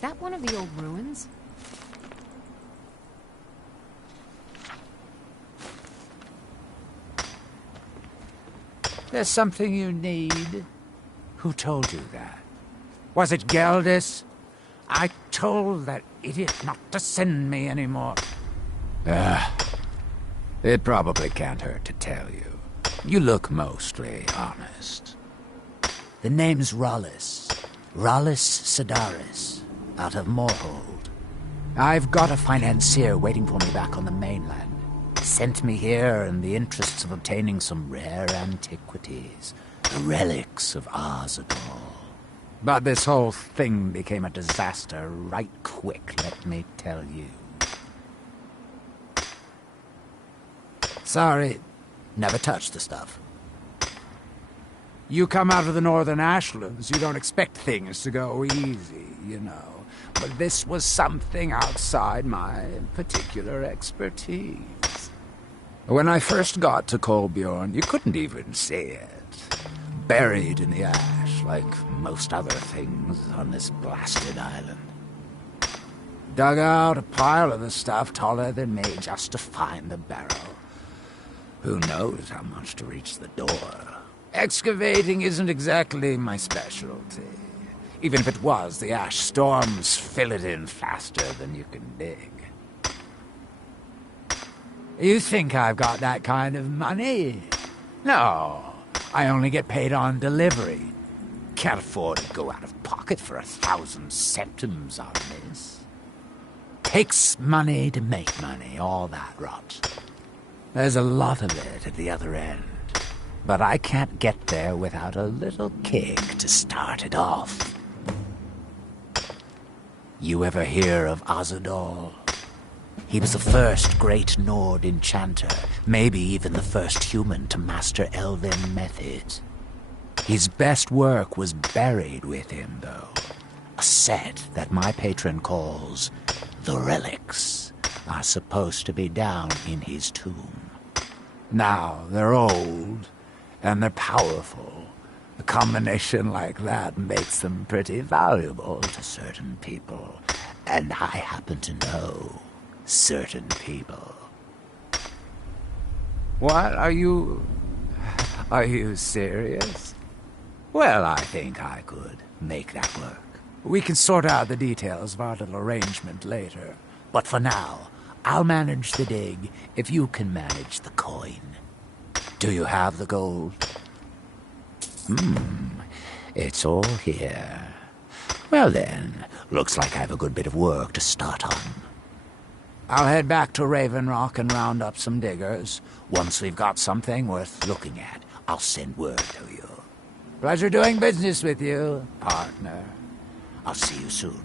Is that one of the old ruins? There's something you need. Who told you that? Was it Geldis? I told that idiot not to send me anymore. It probably can't hurt to tell you. You look mostly honest. The name's Rollis. Rollis Sedaris, out of Moorhold. I've got a financier waiting for me back on the mainland. Sent me here in the interests of obtaining some rare antiquities, the relics of Arzador. But this whole thing became a disaster right quick, let me tell you. Sorry, never touched the stuff. You come out of the northern ashlands, you don't expect things to go easy, you know. But this was something outside my particular expertise. When I first got to Kolbjorn, you couldn't even see it. Buried in the ash, like most other things on this blasted island. Dug out a pile of the stuff taller than me just to find the barrel. Who knows how much to reach the door? Excavating isn't exactly my specialty. Even if it was, the ash storms fill it in faster than you can dig. You think I've got that kind of money? No, I only get paid on delivery. Can't afford to go out of pocket for 1,000 centimes on this. Takes money to make money, all that rot. There's a lot of it at the other end. But I can't get there without a little kick to start it off. You ever hear of Arzador? He was the first great Nord enchanter, maybe even the first human to master elven methods. His best work was buried with him, though. A set that my patron calls the relics are supposed to be down in his tomb. Now, they're old, and they're powerful. A combination like that makes them pretty valuable to certain people, and I happen to know certain people. What? Are you serious? Well, I think I could make that work. We can sort out the details of our little arrangement later. But for now, I'll manage the dig if you can manage the coin. Do you have the gold? It's all here. Well then, looks like I have a good bit of work to start on. I'll head back to Raven Rock and round up some diggers. Once we've got something worth looking at, I'll send word to you. Pleasure doing business with you, partner. I'll see you soon.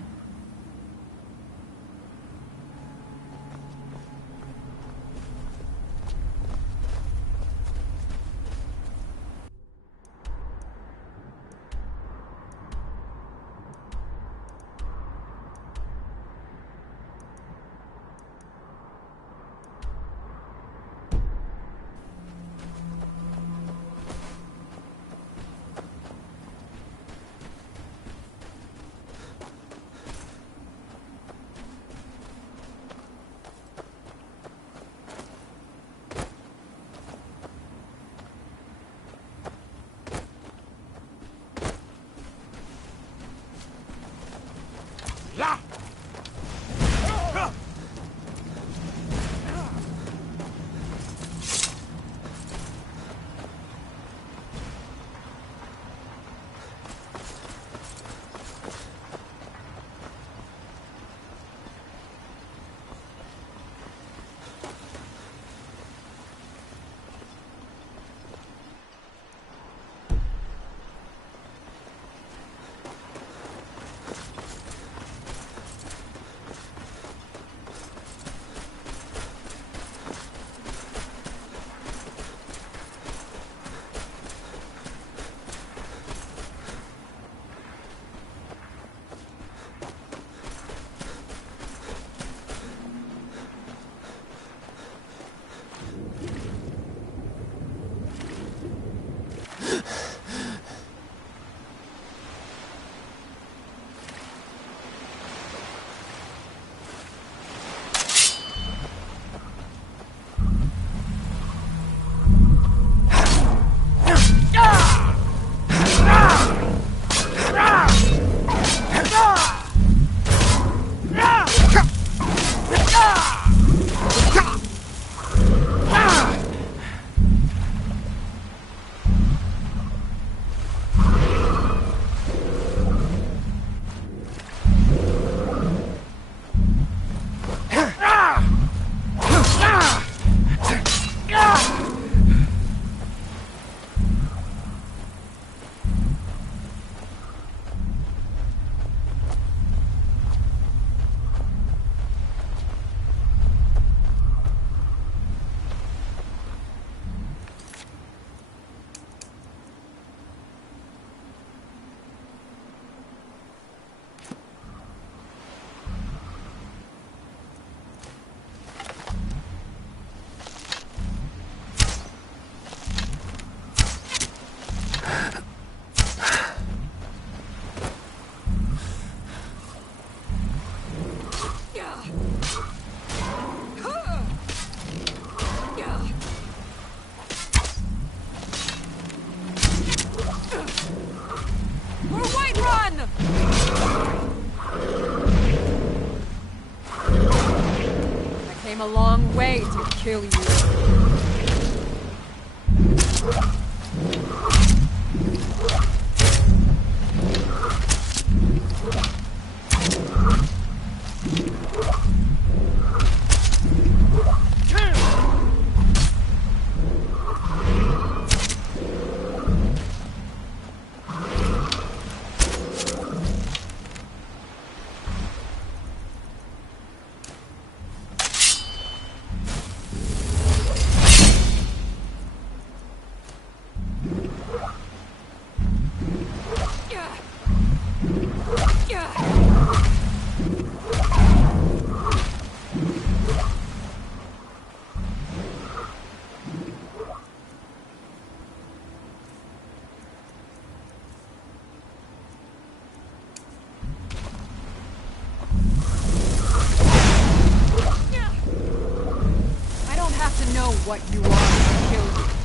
A long way to kill you. What you are to kill you.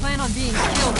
Plan on being killed.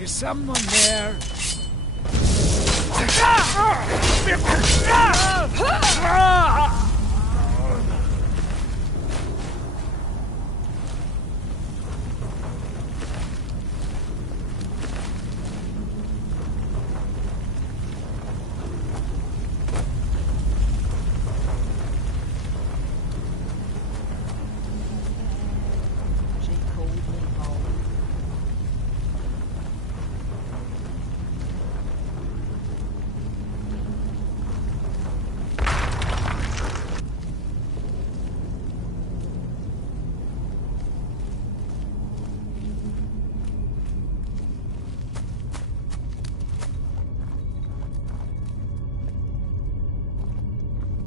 Is someone there?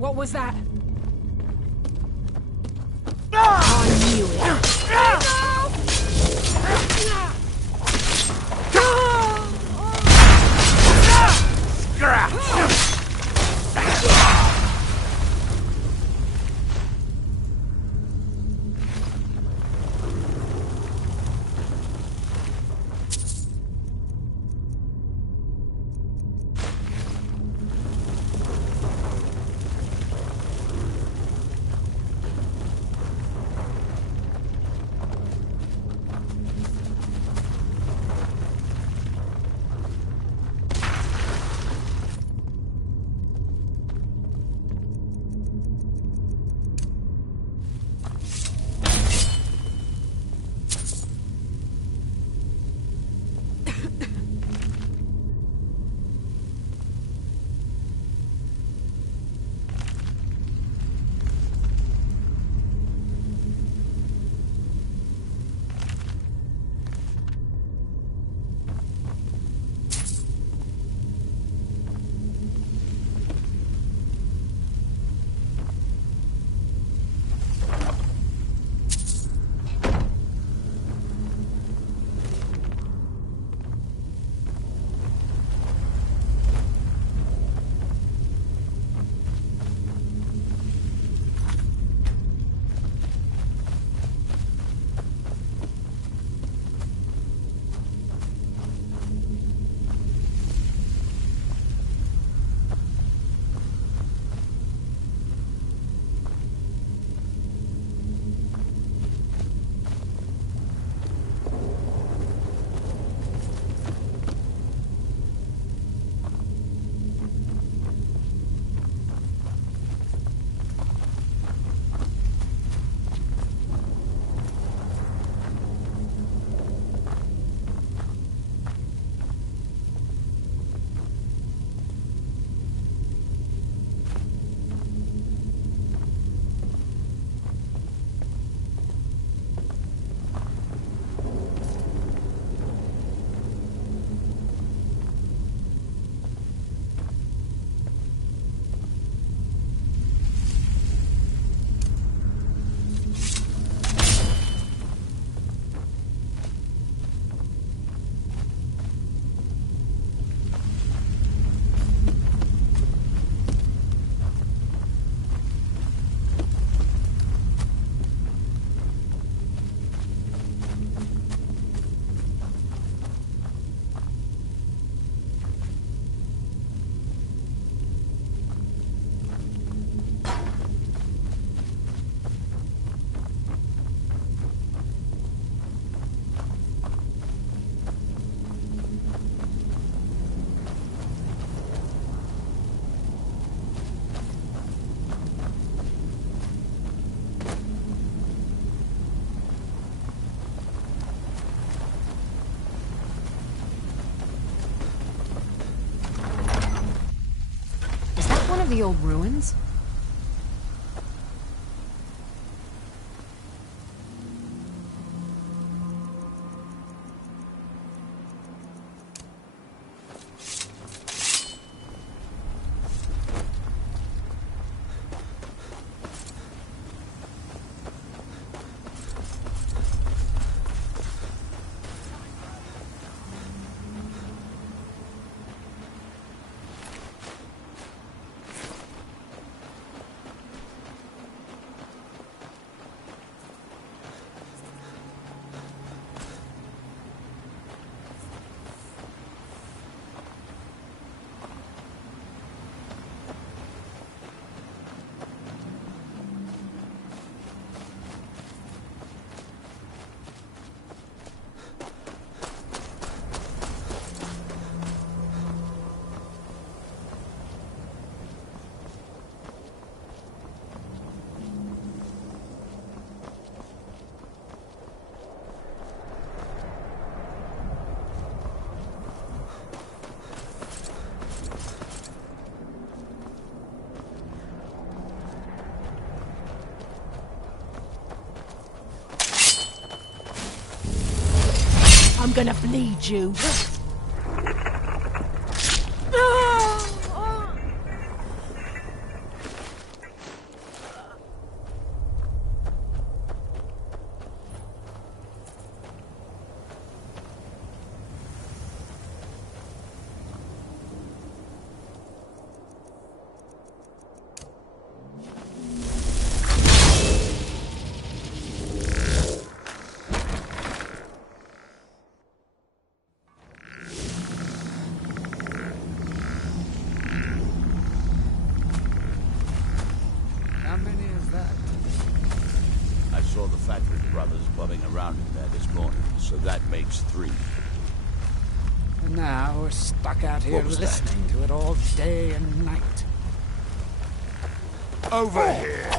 What was that? I knew it. The old ruins? I'm gonna bleed you. brothers bumming around in there this morning, so that makes 3. And now we're stuck out here What was that? listening to it all day and night. Over here!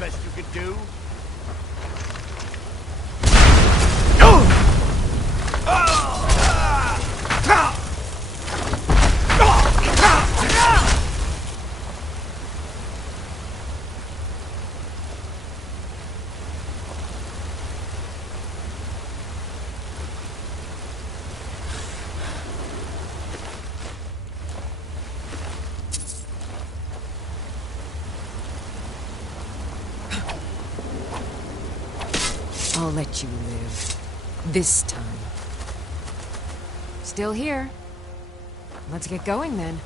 Best you can do? I'll let you live. This time. Still here. Let's get going then.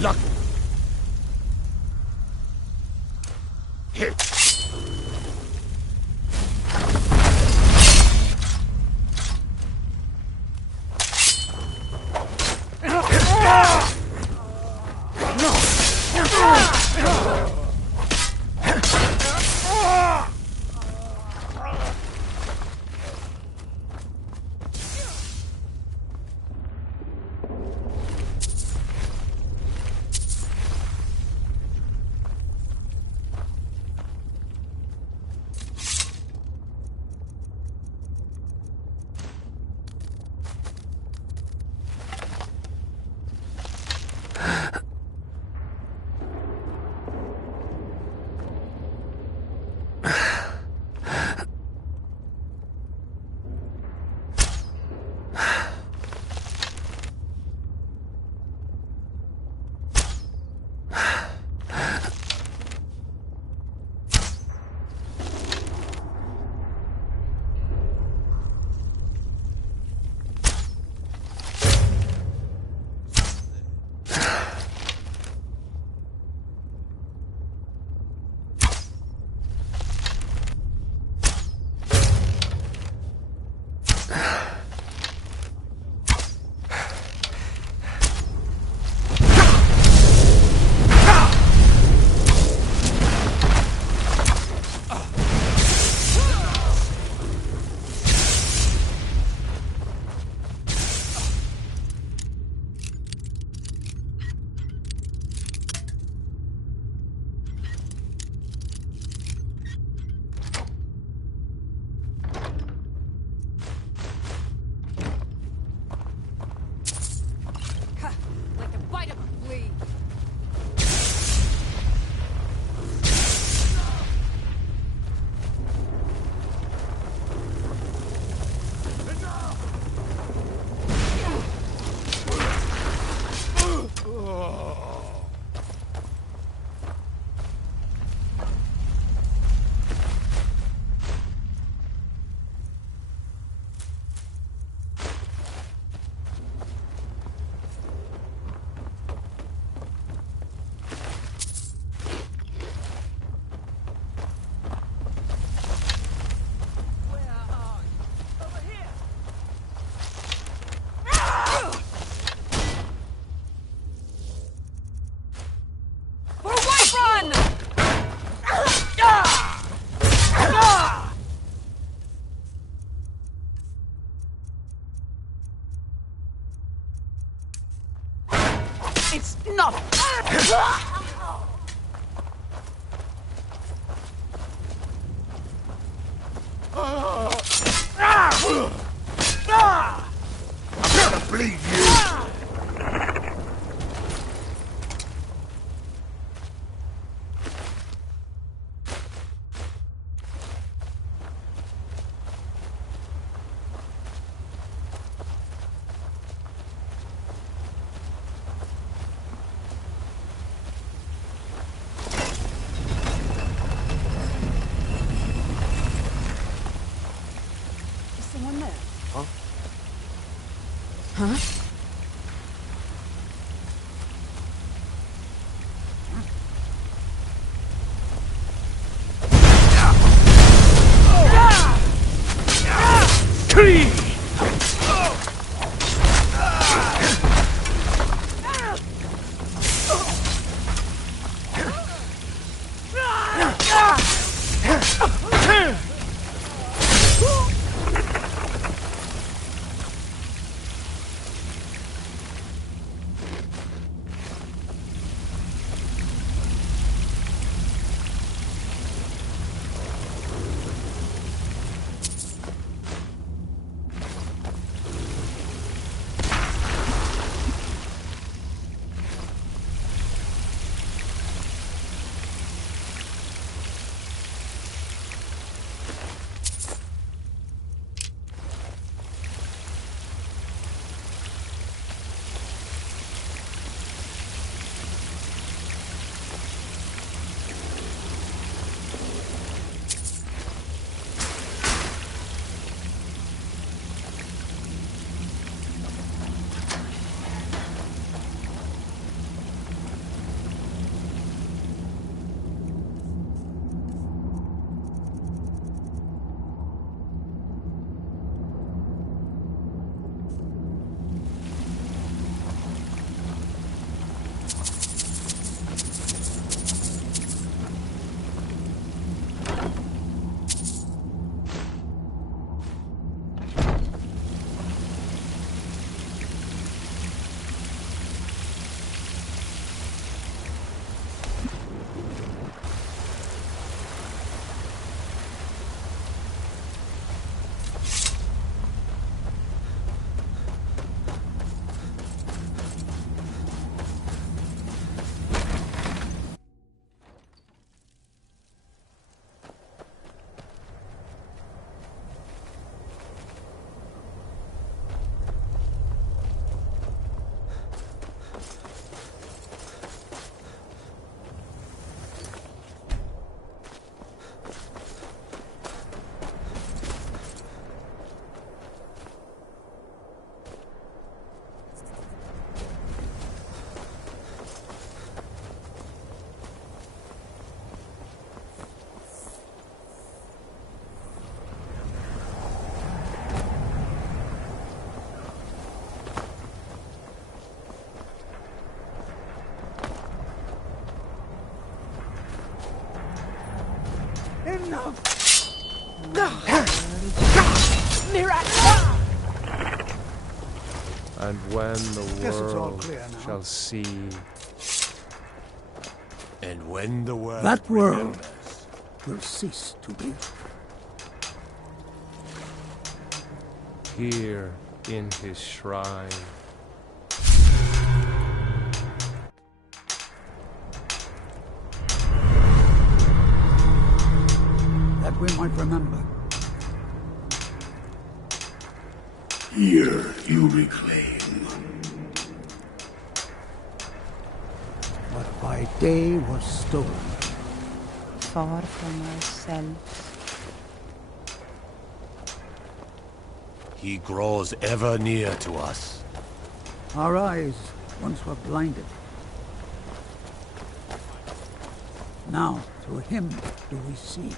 Lucky. Hit. Like the bite of a flea. It's not. I'm gonna bleed you! Is someone there? Huh? And when the Guess it's all world clear now. shall see And when the world That world remembers, will cease to be. here in his shrine, That we might remember. Here you reclaim. What by day was stolen. Far from ourselves. he grows ever near to us. Our eyes once were blinded. Now, through him do we see.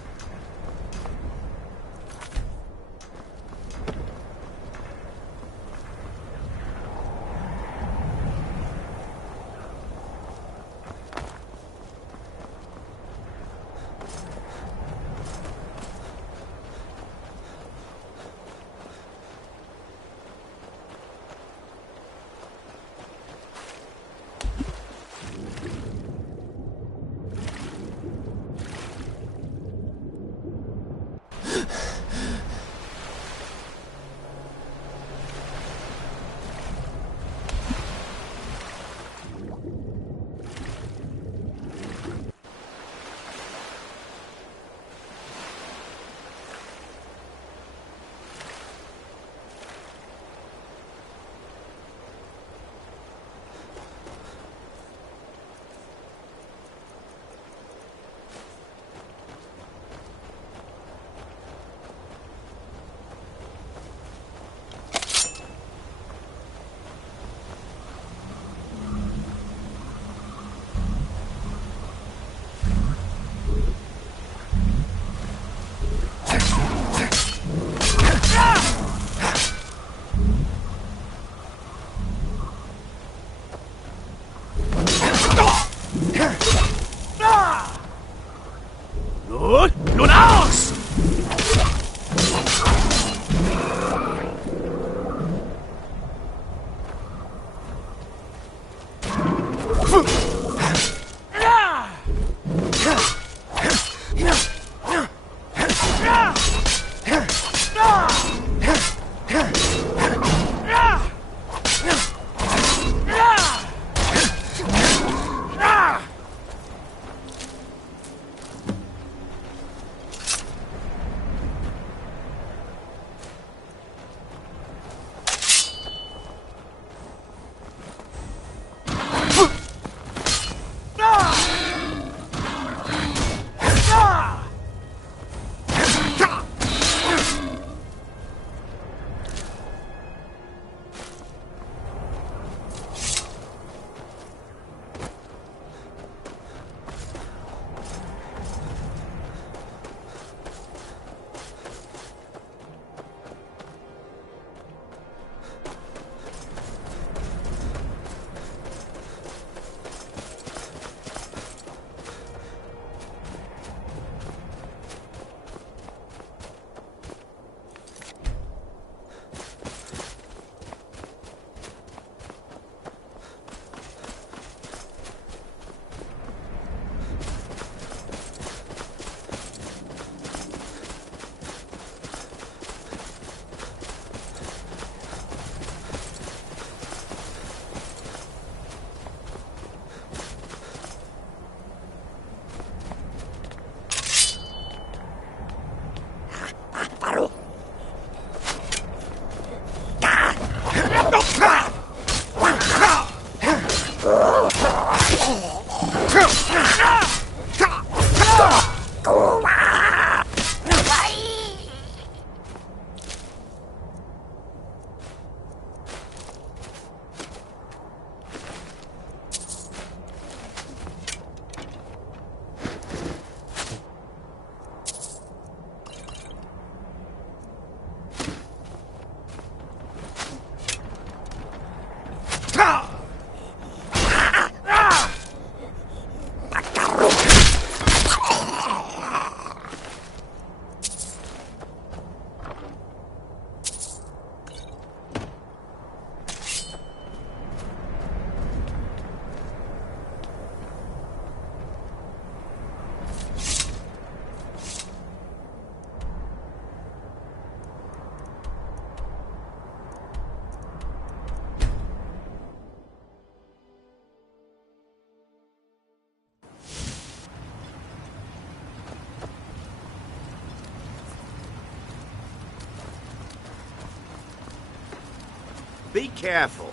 Be careful.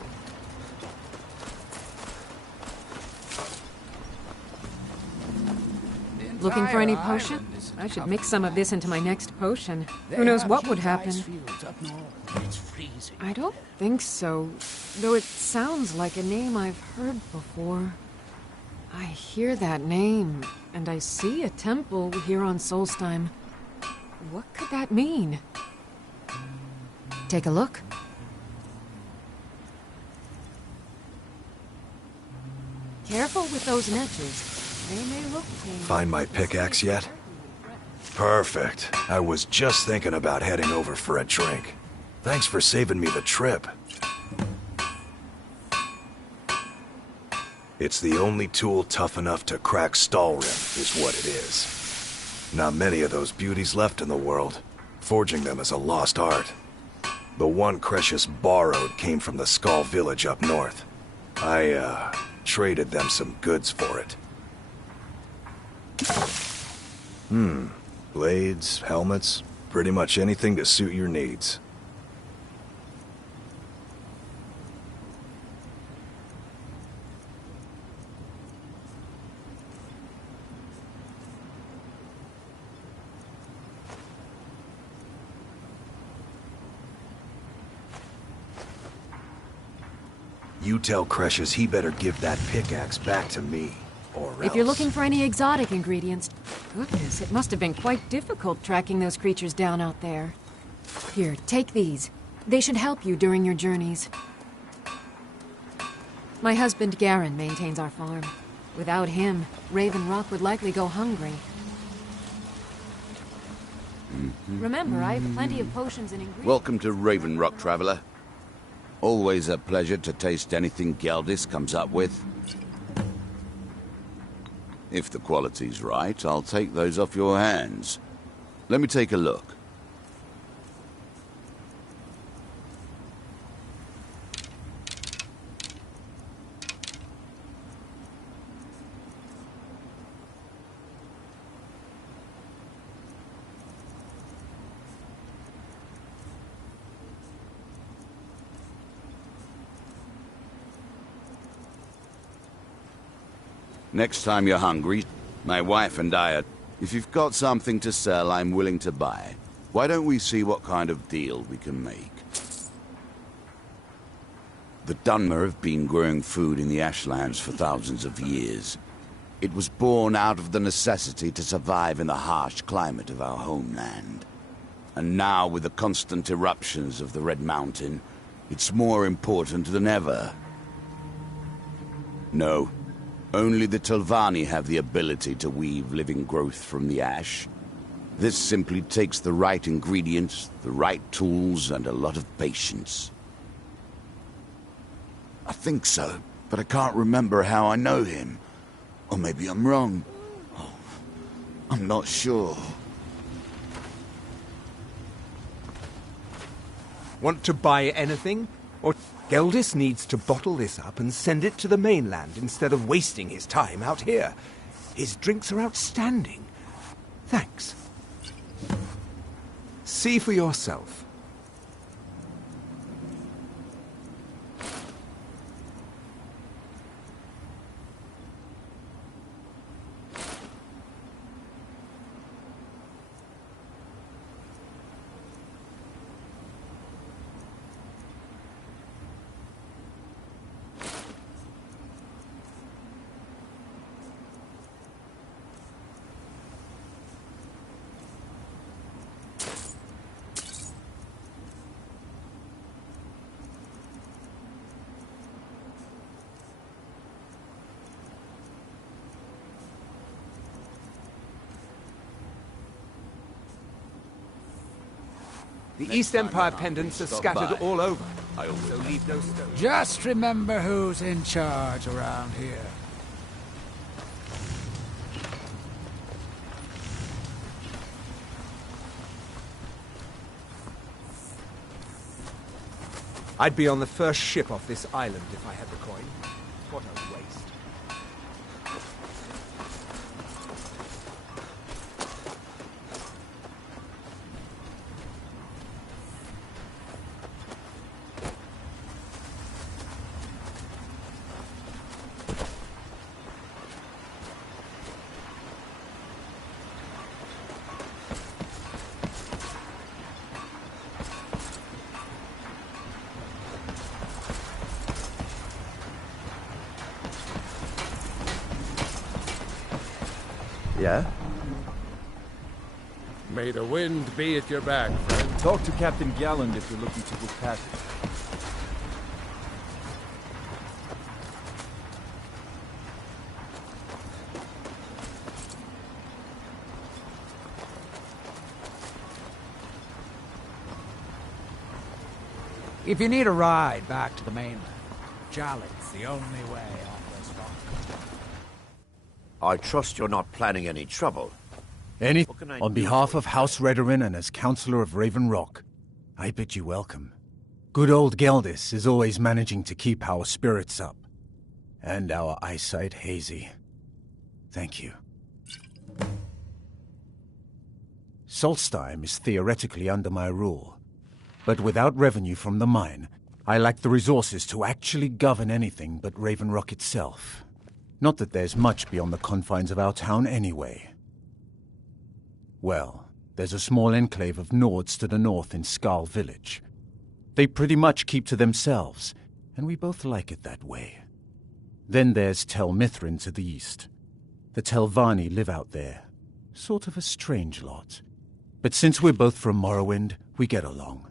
Looking for any Entire potion? island is I should covered mix some of in this into my next potion. They Who knows have what would huge ice happen? fields up north. It's freezing. I don't think so, though it sounds like a name I've heard before. I hear that name, and I see a temple here on Solstheim. What could that mean? Take a look. Careful with those niches. They may look tame. Find my pickaxe yet? Perfect. I was just thinking about heading over for a drink. Thanks for saving me the trip. It's the only tool tough enough to crack Skyrim, is what it is. Not many of those beauties left in the world. Forging them is a lost art. The one Cretius borrowed came from the Skull village up north. I, traded them some goods for it. Blades, helmets, pretty much anything to suit your needs. You tell Cretius he better give that pickaxe back to me, or else. If you're looking for any exotic ingredients, goodness, it must have been quite difficult tracking those creatures down out there. Here, take these. They should help you during your journeys. My husband Garen maintains our farm. Without him, Raven Rock would likely go hungry. Remember, I have plenty of potions and ingredients. Welcome to Raven Rock, traveler. Always a pleasure to taste anything Geldis comes up with. If the quality's right, I'll take those off your hands. Let me take a look. Next time you're hungry, my wife and I are... If you've got something to sell, I'm willing to buy. Why don't we see what kind of deal we can make? The Dunmer have been growing food in the Ashlands for thousands of years. It was born out of the necessity to survive in the harsh climate of our homeland. And now, with the constant eruptions of the Red Mountain, it's more important than ever. No. Only the Telvanni have the ability to weave living growth from the ash. This simply takes the right ingredients, the right tools, and a lot of patience. I think so, but I can't remember how I know him. Or maybe I'm wrong. Oh, I'm not sure. Want to buy anything? Or Geldis needs to bottle this up and send it to the mainland instead of wasting his time out here. His drinks are outstanding. Thanks. See for yourself. The East Empire pendants are scattered all over, so leave no stone. Just remember who's in charge around here. I'd be on the first ship off this island if I had the coin. What a waste. Yeah? May the wind be at your back, friend. Talk to Captain Galland if you're looking to book passage. If you need a ride back to the mainland, Jolly's the only way off this rock. I trust you're not planning any trouble. On behalf of House Redorin and as Councillor of Raven Rock, I bid you welcome. Good old Geldis is always managing to keep our spirits up, and our eyesight hazy. Thank you. Solstheim is theoretically under my rule, but without revenue from the mine, I lack the resources to actually govern anything but Raven Rock itself. Not that there's much beyond the confines of our town anyway. Well, there's a small enclave of Nords to the north in Skarl village. They pretty much keep to themselves, and we both like it that way. Then there's Tel Mithrin to the east. The Telvanni live out there. Sort of a strange lot. But since we're both from Morrowind, we get along.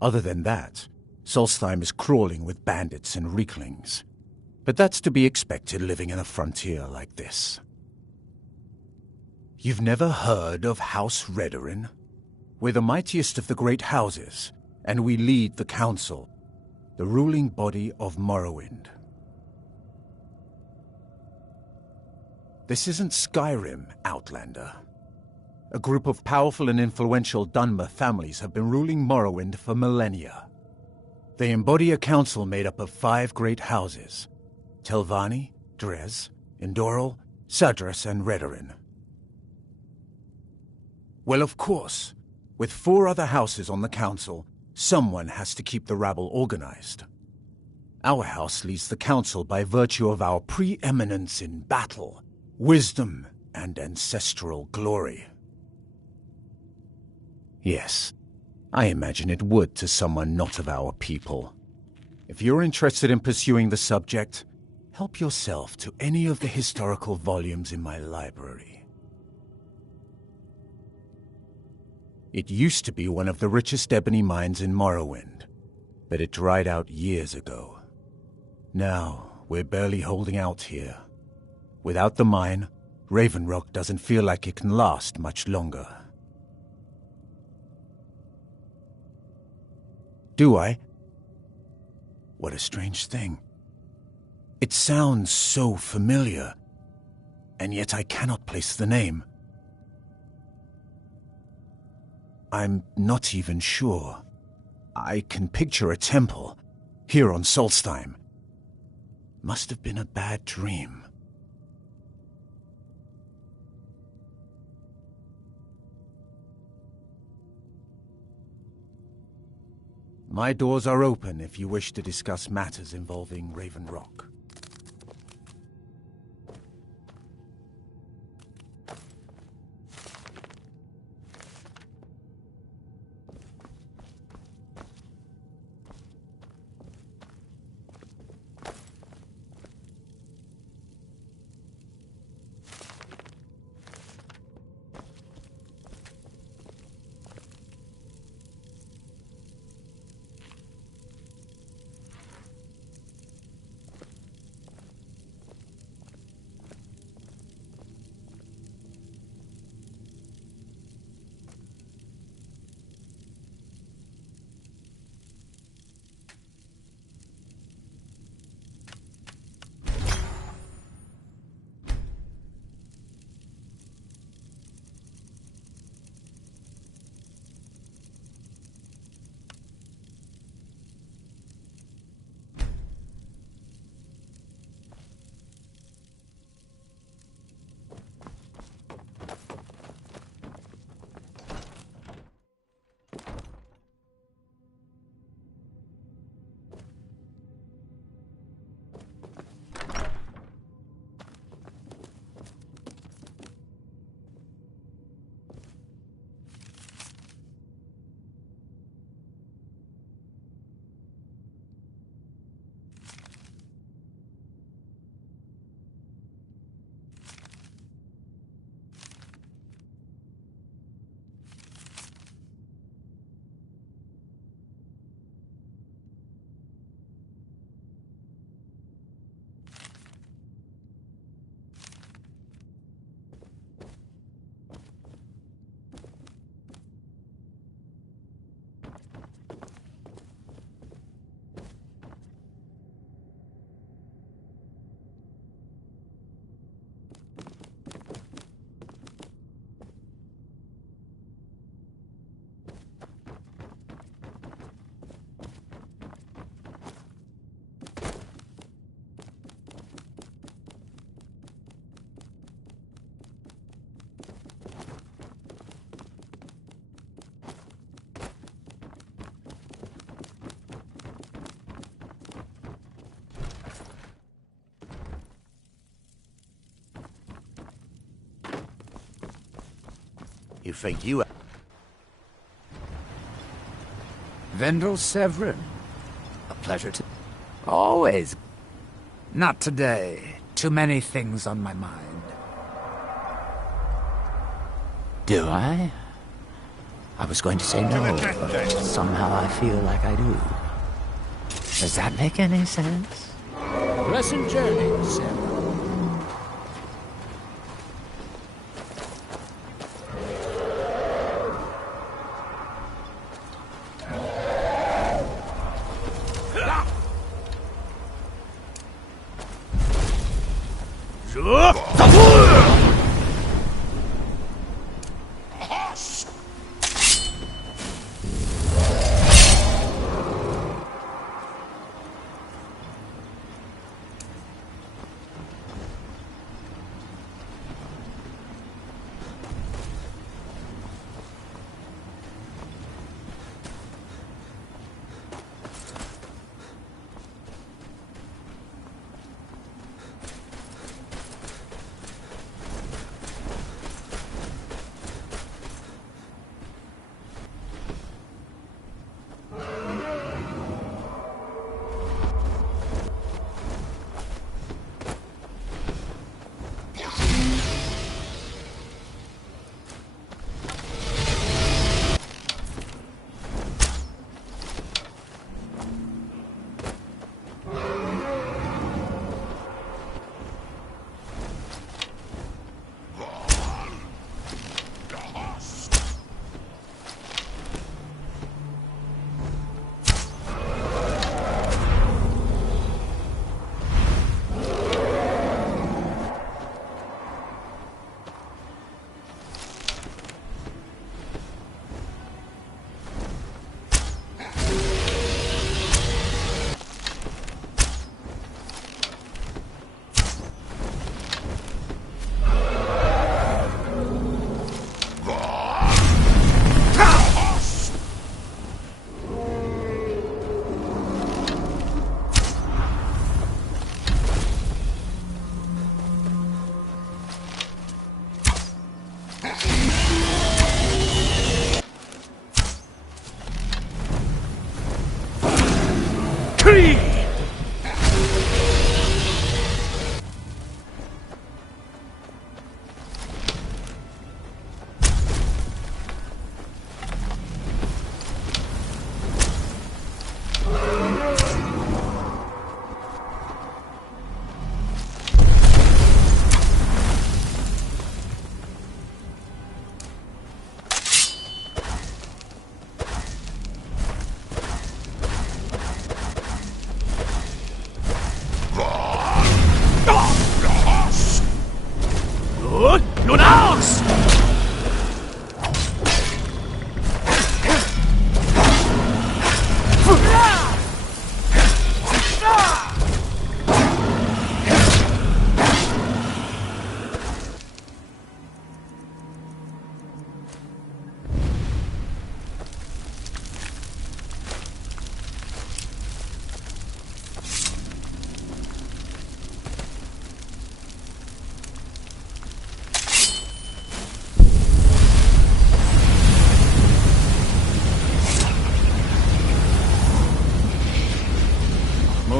Other than that, Solstheim is crawling with bandits and reeklings. But that's to be expected living in a frontier like this. You've never heard of House Redorin? We're the mightiest of the great houses, and we lead the council, the ruling body of Morrowind. This isn't Skyrim, Outlander. A group of powerful and influential Dunmer families have been ruling Morrowind for millennia. They embody a council made up of 5 great houses: Telvanni, Dres, Indoril, Sadras, and Redorin. Well, of course, with 4 other houses on the council, someone has to keep the rabble organized. Our house leads the council by virtue of our preeminence in battle, wisdom, and ancestral glory. Yes, I imagine it would to someone not of our people. If you're interested in pursuing the subject, help yourself to any of the historical volumes in my library. It used to be one of the richest ebony mines in Morrowind, but it dried out years ago. Now, we're barely holding out here. Without the mine, Raven Rock doesn't feel like it can last much longer. Do I? What a strange thing. It sounds so familiar, and yet I cannot place the name. I'm not even sure. I can picture a temple, here on Solstheim. Must have been a bad dream. My doors are open if you wish to discuss matters involving Raven Rock. you think you... Vendel Severin. A pleasure to... Always. Not today. Too many things on my mind. Do I? I was going to say no, but somehow I feel like I do. Does that make any sense? Pleasant journey, Sarah.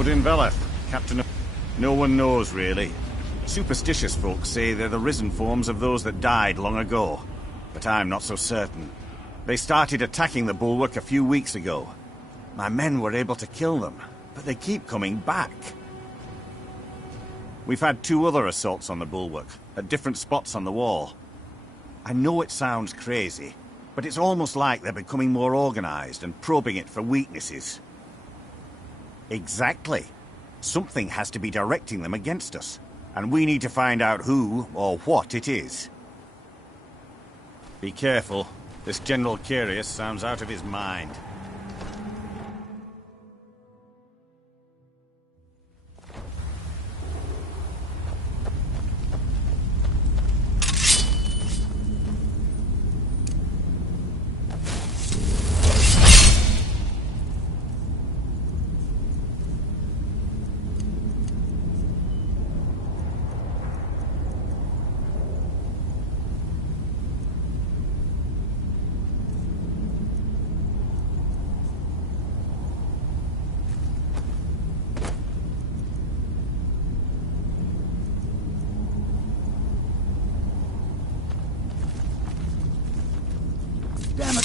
Odin Veleth, Captain of... No one knows, really. Superstitious folks say they're the risen forms of those that died long ago. But I'm not so certain. They started attacking the bulwark a few weeks ago. My men were able to kill them, but they keep coming back. We've had 2 other assaults on the bulwark, at different spots on the wall. I know it sounds crazy, but it's almost like they're becoming more organized and probing it for weaknesses. Exactly. Something has to be directing them against us, and we need to find out who or what it is. Be careful. This General Curious sounds out of his mind.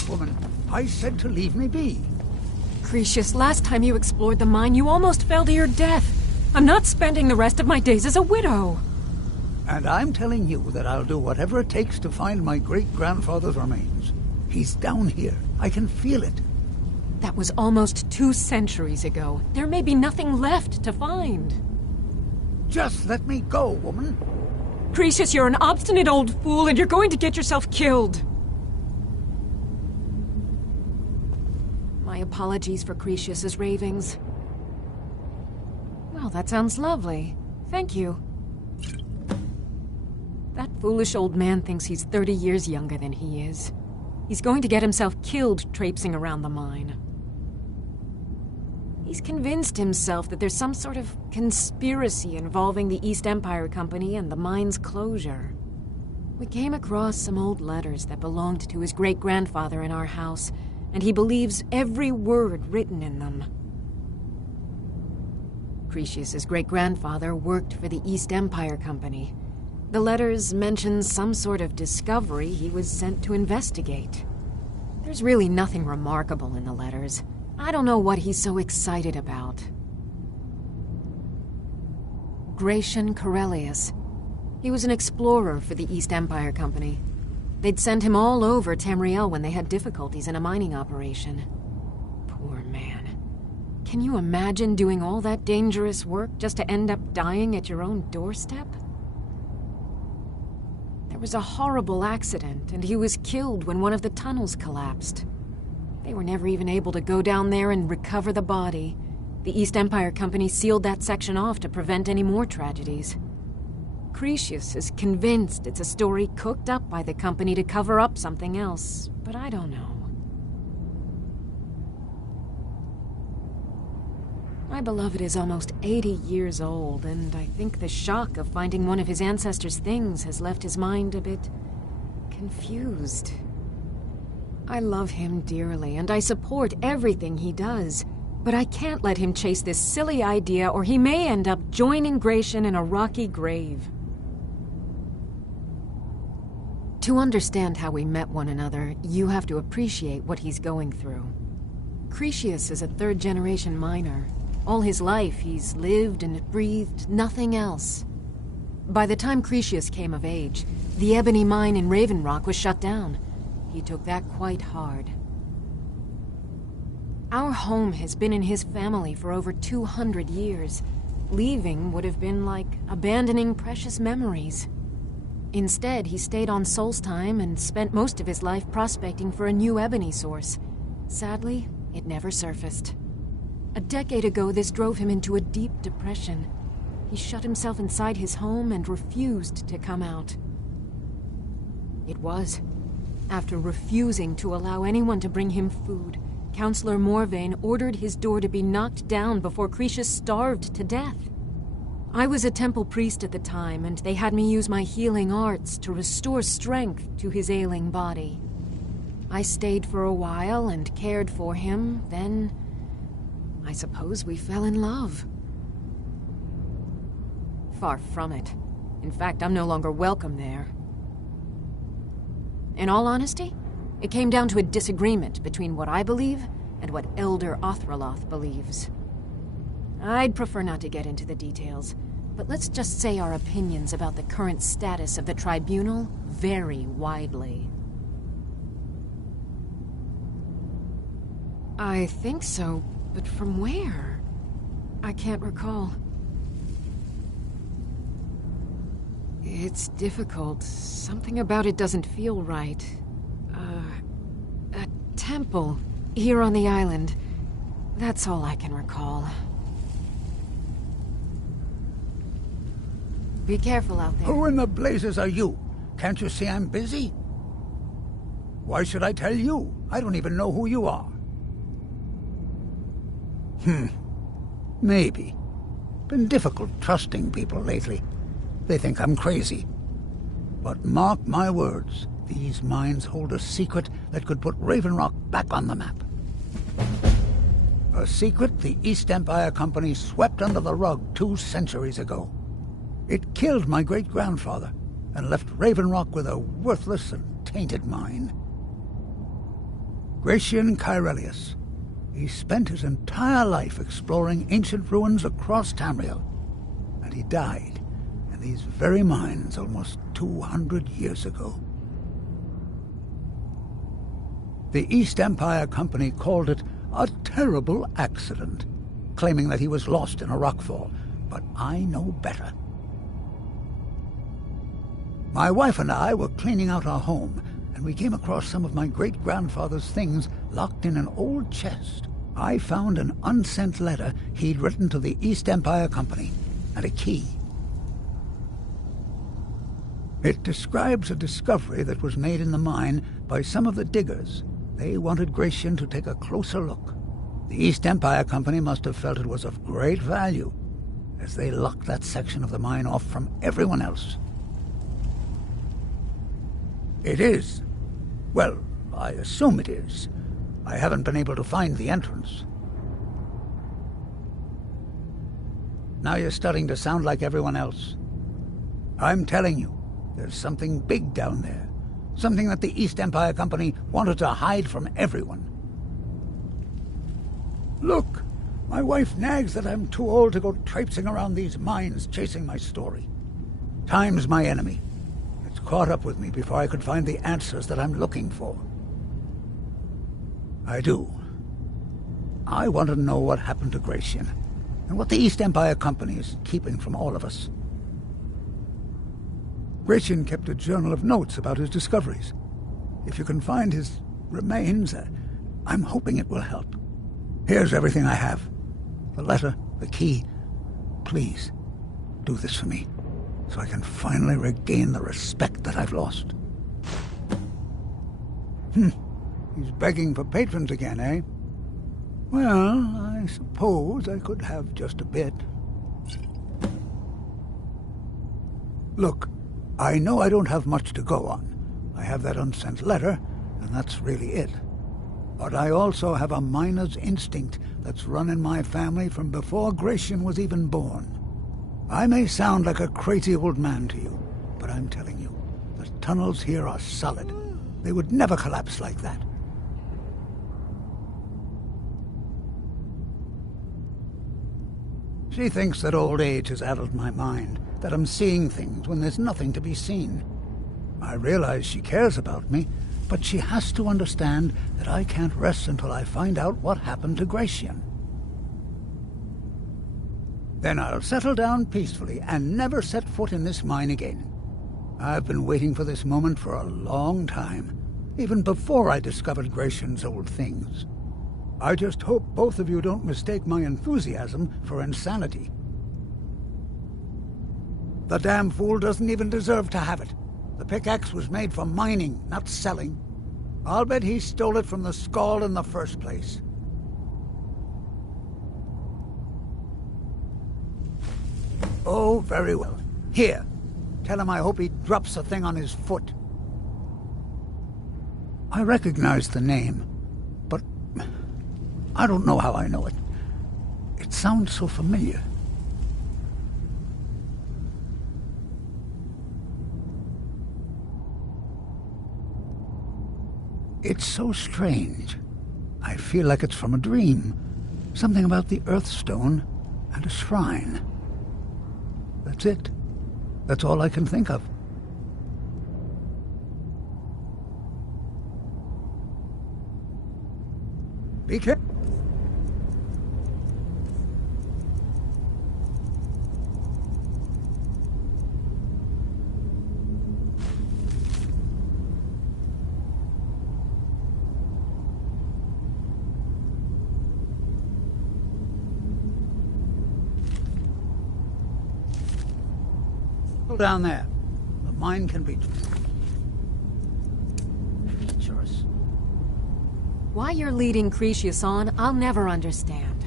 woman. I said to leave me be. Cretius, last time you explored the mine, you almost fell to your death. I'm not spending the rest of my days as a widow. And I'm telling you that I'll do whatever it takes to find my great-grandfather's remains. He's down here. I can feel it. That was almost 2 centuries ago. There may be nothing left to find. Just let me go, woman. Cretius, you're an obstinate old fool, and you're going to get yourself killed. My apologies for Cretius's ravings. Well, that sounds lovely. Thank you. That foolish old man thinks he's 30 years younger than he is. He's going to get himself killed traipsing around the mine. He's convinced himself that there's some sort of conspiracy involving the East Empire Company and the mine's closure. We came across some old letters that belonged to his great-grandfather in our house, and he believes every word written in them. Cretius's great-grandfather worked for the East Empire Company. The letters mention some sort of discovery he was sent to investigate. There's really nothing remarkable in the letters. I don't know what he's so excited about. Gratian Corellius. He was an explorer for the East Empire Company. They'd sent him all over Tamriel when they had difficulties in a mining operation. Poor man. Can you imagine doing all that dangerous work just to end up dying at your own doorstep? There was a horrible accident, and he was killed when one of the tunnels collapsed. They were never even able to go down there and recover the body. The East Empire Company sealed that section off to prevent any more tragedies. Cretius is convinced it's a story cooked up by the company to cover up something else, but I don't know. My beloved is almost 80 years old, and I think the shock of finding one of his ancestors' things has left his mind a bit confused. I love him dearly, and I support everything he does, but I can't let him chase this silly idea, or he may end up joining Gratian in a rocky grave. To understand how we met one another, you have to appreciate what he's going through. Cretius is a third-generation miner. All his life, he's lived and breathed nothing else. By the time Cretius came of age, the ebony mine in Raven Rock was shut down. He took that quite hard. Our home has been in his family for over 200 years. Leaving would have been like abandoning precious memories. Instead, he stayed on Solstheim and spent most of his life prospecting for a new ebony source. Sadly, it never surfaced. A decade ago, this drove him into a deep depression. He shut himself inside his home and refused to come out. It was after refusing to allow anyone to bring him food, Counselor Morvain ordered his door to be knocked down before Cretius starved to death. I was a temple priest at the time, and they had me use my healing arts to restore strength to his ailing body. I stayed for a while and cared for him, then I suppose we fell in love. Far from it. In fact, I'm no longer welcome there. In all honesty, it came down to a disagreement between what I believe and what Elder Othraloth believes. I'd prefer not to get into the details, but let's just say our opinions about the current status of the tribunal vary widely. I think so, but from where? I can't recall. It's difficult. Something about it doesn't feel right. A temple here on the island. That's all I can recall. Be careful out there. Who in the blazes are you? Can't you see I'm busy? Why should I tell you? I don't even know who you are. Maybe. Been difficult trusting people lately. They think I'm crazy. But mark my words, these mines hold a secret that could put Raven Rock back on the map. A secret the East Empire Company swept under the rug 2 centuries ago. It killed my great-grandfather and left Raven Rock with a worthless and tainted mine. Gratian Kyrelius. He spent his entire life exploring ancient ruins across Tamriel, and he died in these very mines almost 200 years ago. The East Empire Company called it a terrible accident, claiming that he was lost in a rockfall, but I know better. My wife and I were cleaning out our home, and we came across some of my great-grandfather's things locked in an old chest. I found an unsent letter he'd written to the East Empire Company, and a key. It describes a discovery that was made in the mine by some of the diggers. They wanted Gratian to take a closer look. The East Empire Company must have felt it was of great value, as they locked that section of the mine off from everyone else. It is. Well, I assume it is. I haven't been able to find the entrance. Now you're starting to sound like everyone else. I'm telling you, there's something big down there. Something that the East Empire Company wanted to hide from everyone. Look, my wife nags that I'm too old to go traipsing around these mines chasing my story. Time's my enemy. It's caught up with me before I could find the answers that I'm looking for. I do. I want to know what happened to Gratian, and what the East Empire Company is keeping from all of us. Gratian kept a journal of notes about his discoveries. If you can find his remains, I'm hoping it will help. Here's everything I have. The letter, the key. Please, do this for me, so I can finally regain the respect that I've lost. He's begging for patrons again, eh? Well, I suppose I could have just a bit. Look, I know I don't have much to go on. I have that unsent letter, and that's really it. But I also have a miner's instinct that's run in my family from before Gratian was even born. I may sound like a crazy old man to you, but I'm telling you, the tunnels here are solid. They would never collapse like that. She thinks that old age has addled my mind, that I'm seeing things when there's nothing to be seen. I realize she cares about me, but she has to understand that I can't rest until I find out what happened to Gratian. Then I'll settle down peacefully and never set foot in this mine again. I've been waiting for this moment for a long time, even before I discovered Gratian's old things. I just hope both of you don't mistake my enthusiasm for insanity. The damn fool doesn't even deserve to have it. The pickaxe was made for mining, not selling. I'll bet he stole it from the Skald in the first place. Oh, very well. Here, tell him I hope he drops the thing on his foot. I recognize the name, but I don't know how I know it. It sounds so familiar. It's so strange. I feel like it's from a dream. Something about the Earthstone and a shrine. That's it. That's all I can think of. Be careful. Down there. The mine can be treacherous. Why you're leading Cretius on, I'll never understand.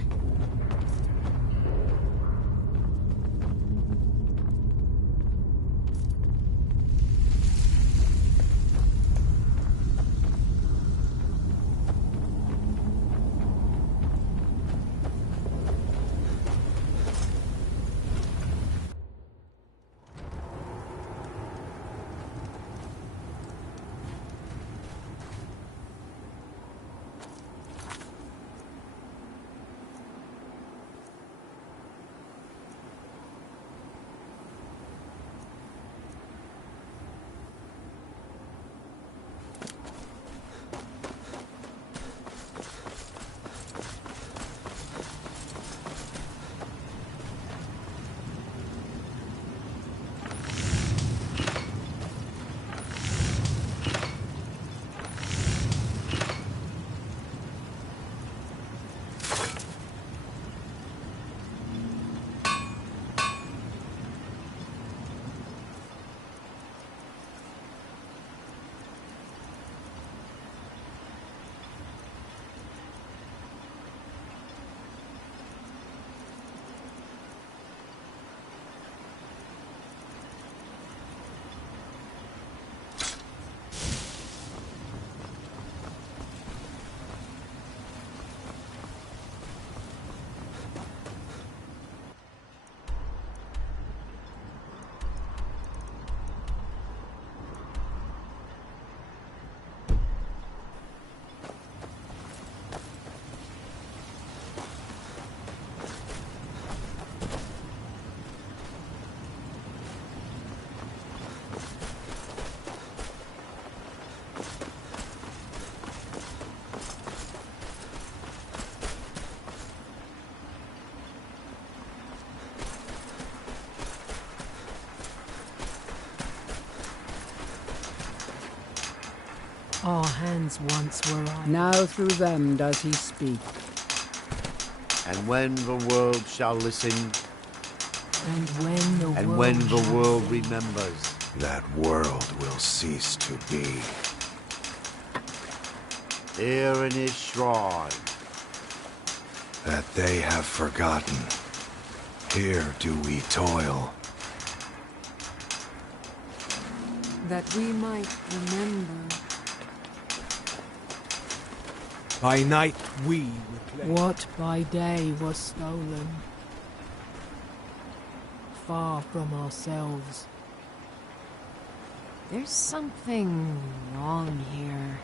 Our hands once were on. Now through them does he speak. And when the world shall listen, And when the world remembers, that world will cease to be. here in his shrine, That they have forgotten. Here do we toil. That we might remember. By night we reclaim. What by day was stolen, far from ourselves. There's something wrong here.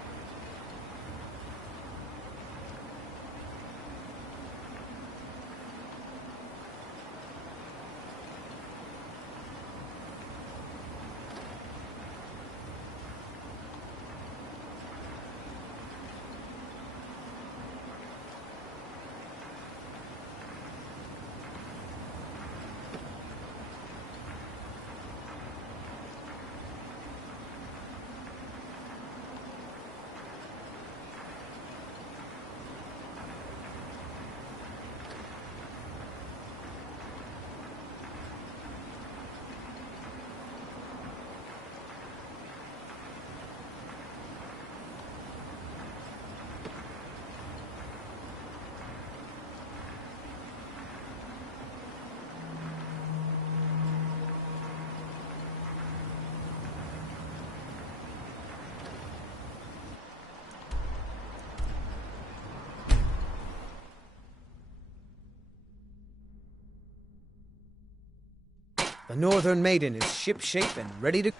The Northern Maiden is shipshape and ready to...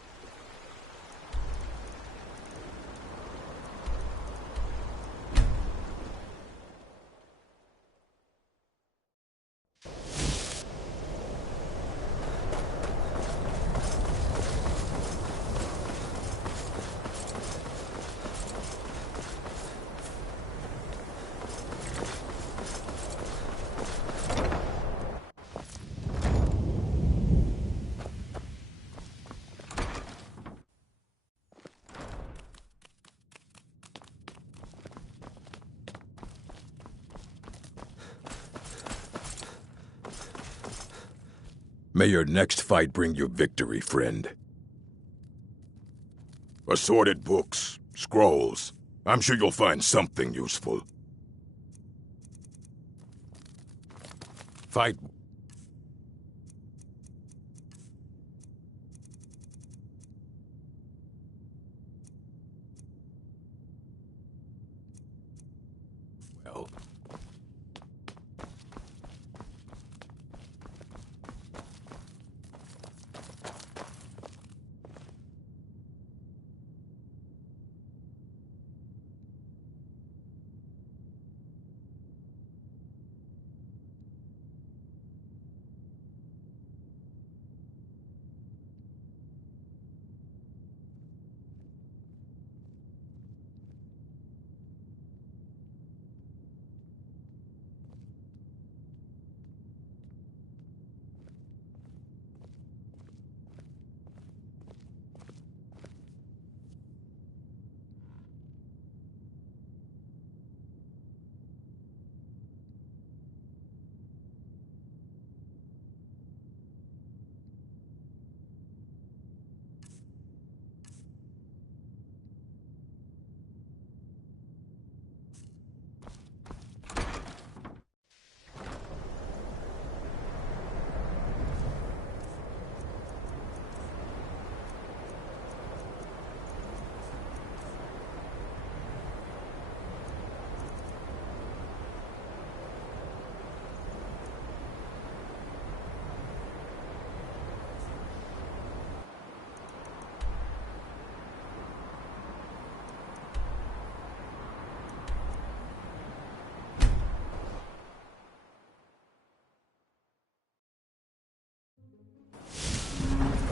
May your next fight bring you victory, friend. Assorted books, scrolls. I'm sure you'll find something useful. Fight. Well.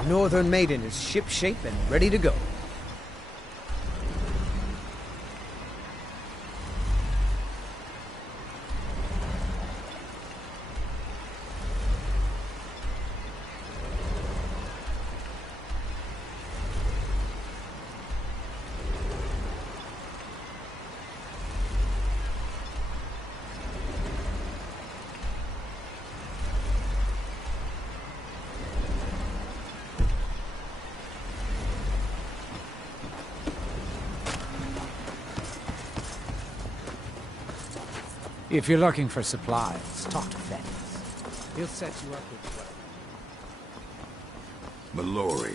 The Northern Maiden is shipshape and ready to go. If you're looking for supplies, talk to Fennis. He'll set you up with Mallory,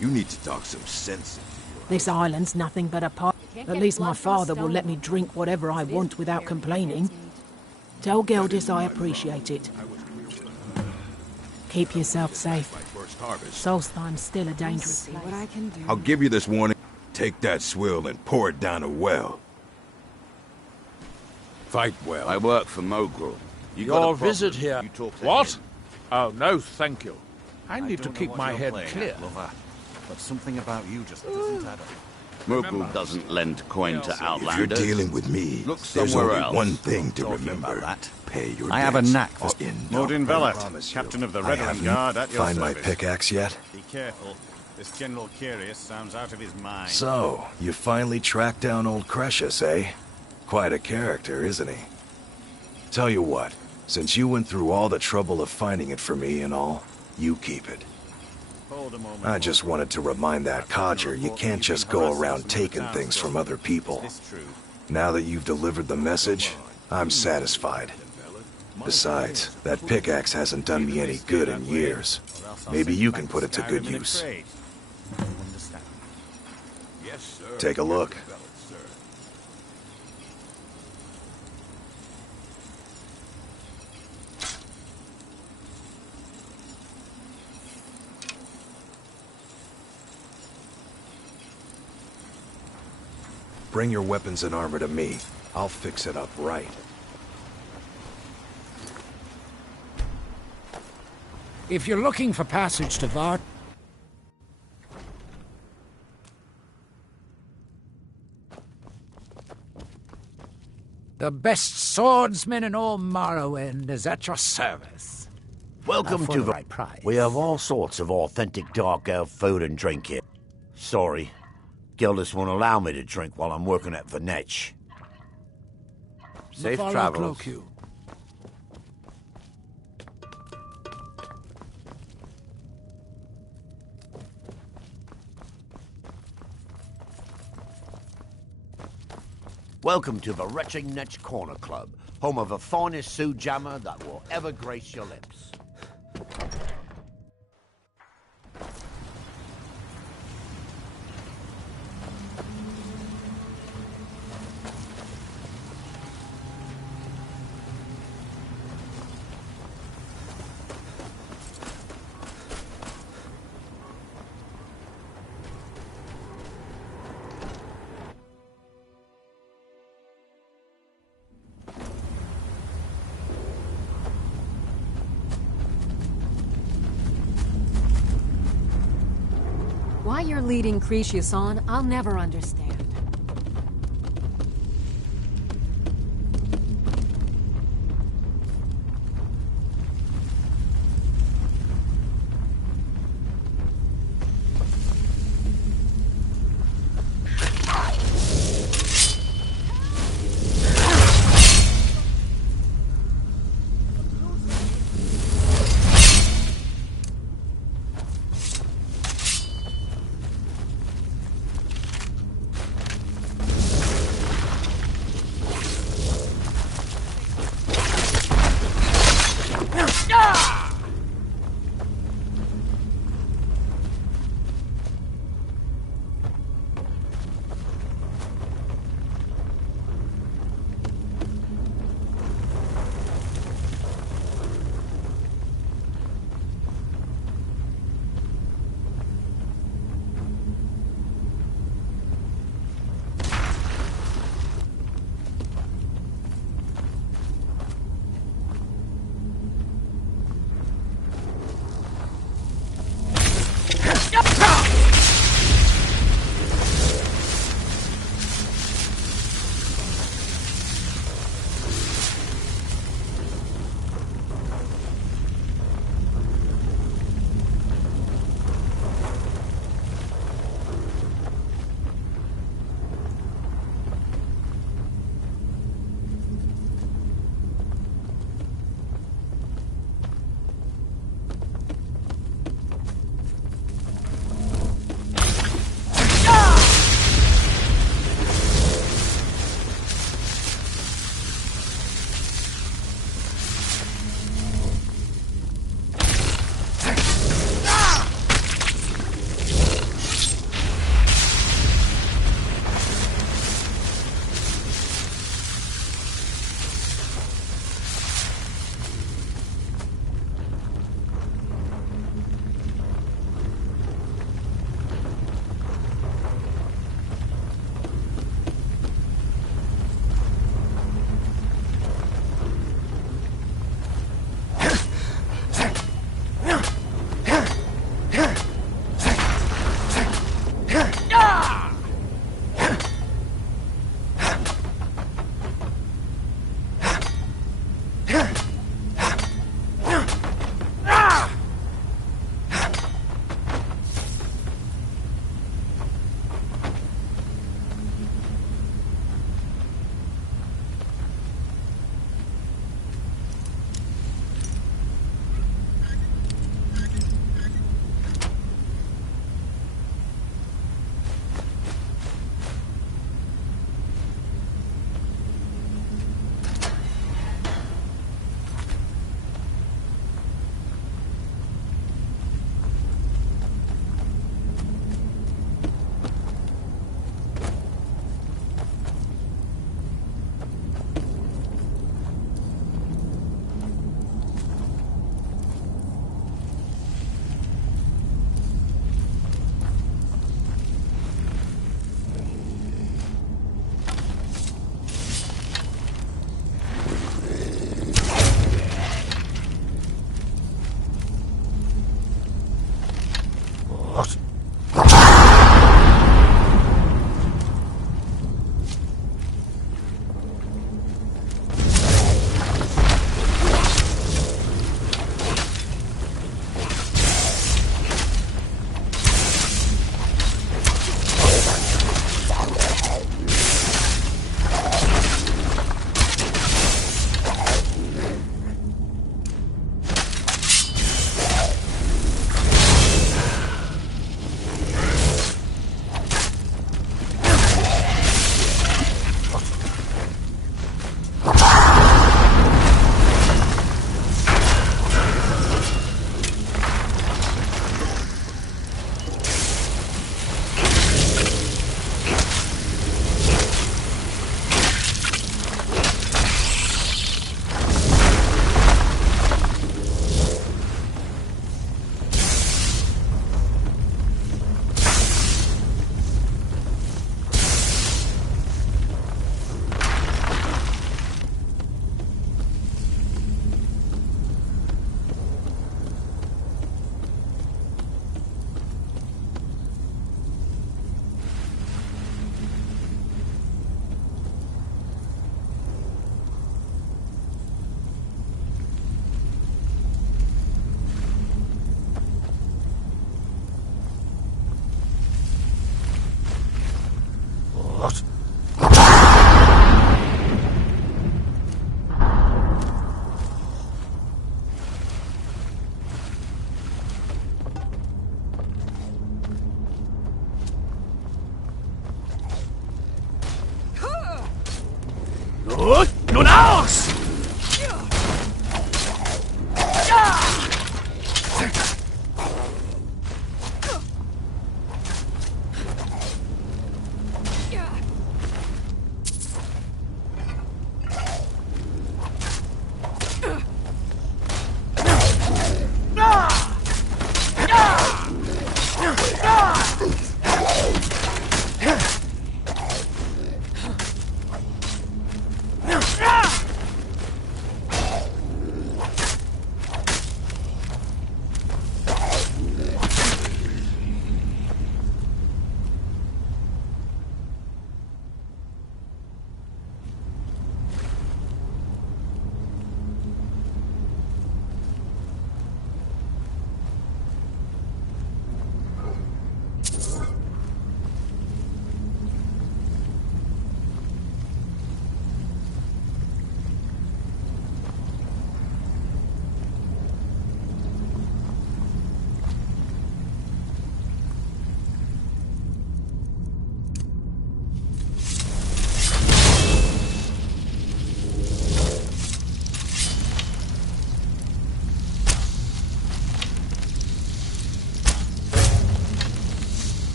you need to talk some sense into you. This island's nothing but a pot. At least my father will let me drink whatever I want without complaining. Tell Geldis I appreciate it. Keep yourself safe. Solstheim's still a dangerous place. What I can do. I'll give you this warning. Take that swill and pour it down a well. Fight well. I work for Mogrel. You got a Your problem, visit here. you talk to What? him. Oh, no, thank you. I need to don't know keep what my you're head playing clear. at, lover, but something about you just doesn't add up. Mogrel doesn't lend coin to If you're outlanders. dealing with me, Look there's somewhere only else. one thing to Talking remember. about that. Pay your I have a debts. knack for Modin Velet, promise you, captain of the I Red haven't. Guard at your Find my service. pickaxe yet? Be careful. This General Curious sounds out of his mind. So, you finally tracked down old Crucius, eh? Quite a character, isn't he? Tell you what, since you went through all the trouble of finding it for me and all, you keep it. Hold a moment. I just wanted to remind that codger you can't just go around taking things from other people. Is this true? Now that you've delivered the message, I'm satisfied. Besides, that pickaxe hasn't done me any good in years. Maybe you can put it to good use. Understand. Yes, sir. Take a look. Bring your weapons and armor to me. I'll fix it up right. If you're looking for passage to Vart, the best swordsman in all Morrowind is at your service. Welcome For to the the... right price. We have all sorts of authentic dark elf food and drink here. Sorry, Gildis won't allow me to drink while I'm working at Venetch. Safe Follow travels. Cloacu. Welcome to the Retching Netch Corner Club, home of the finest Sue Jammer that will ever grace your lips. Why you're leading Crucius on, I'll never understand. Nun aus!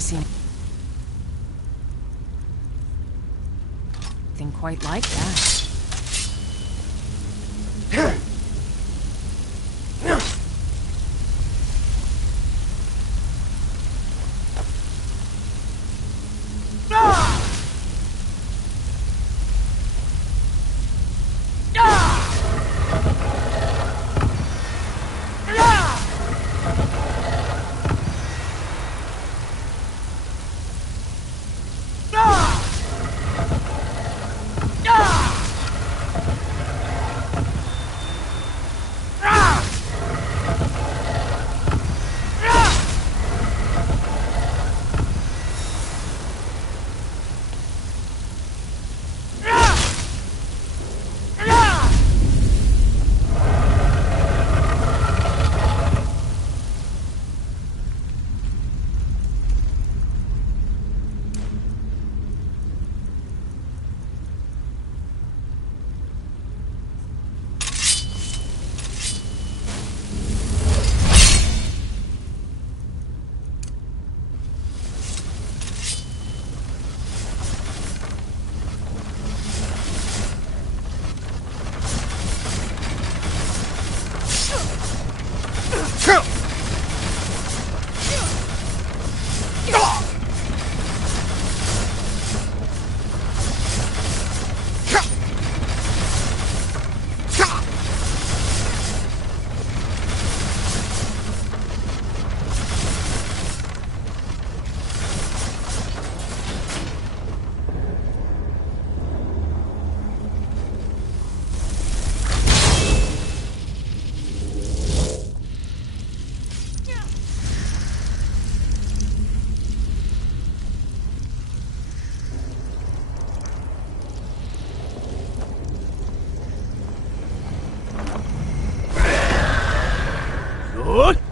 seen anything quite like that.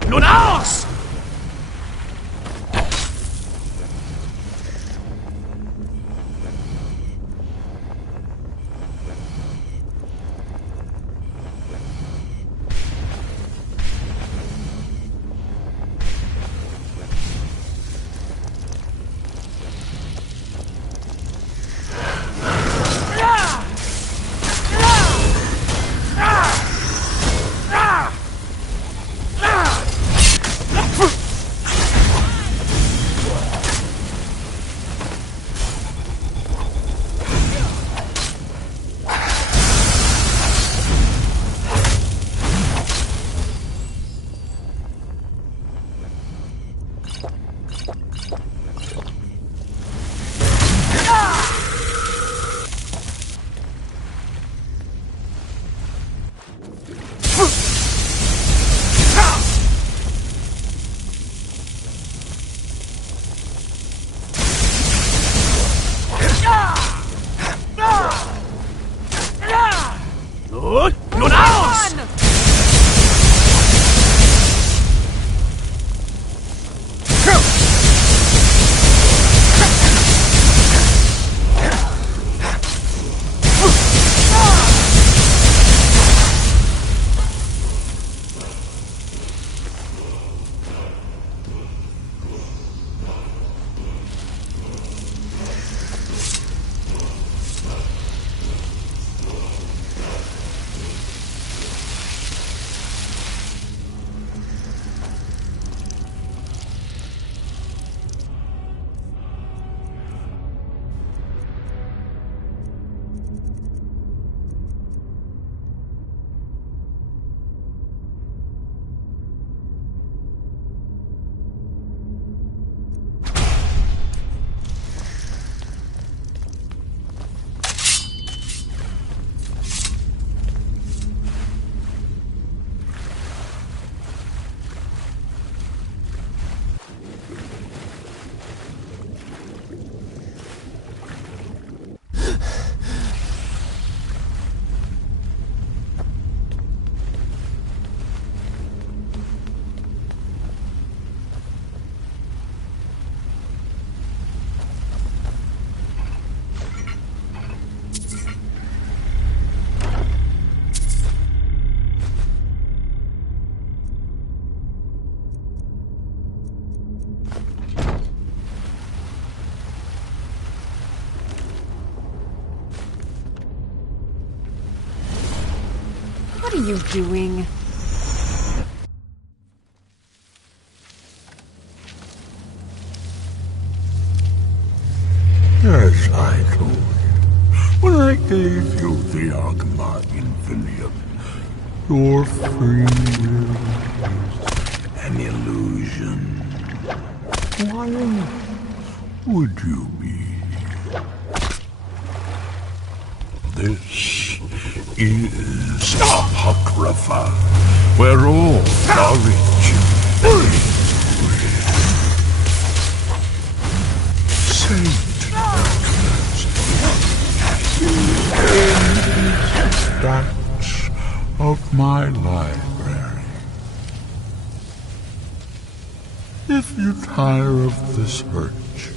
Nun aus! Nun aus! What are you doing? Yes, I told you. When I gave you the Agma Infinium, your free will is an illusion. Why would you be? This is Apocrypha, where all knowledge Saint stacks of my library. If you tire of the search,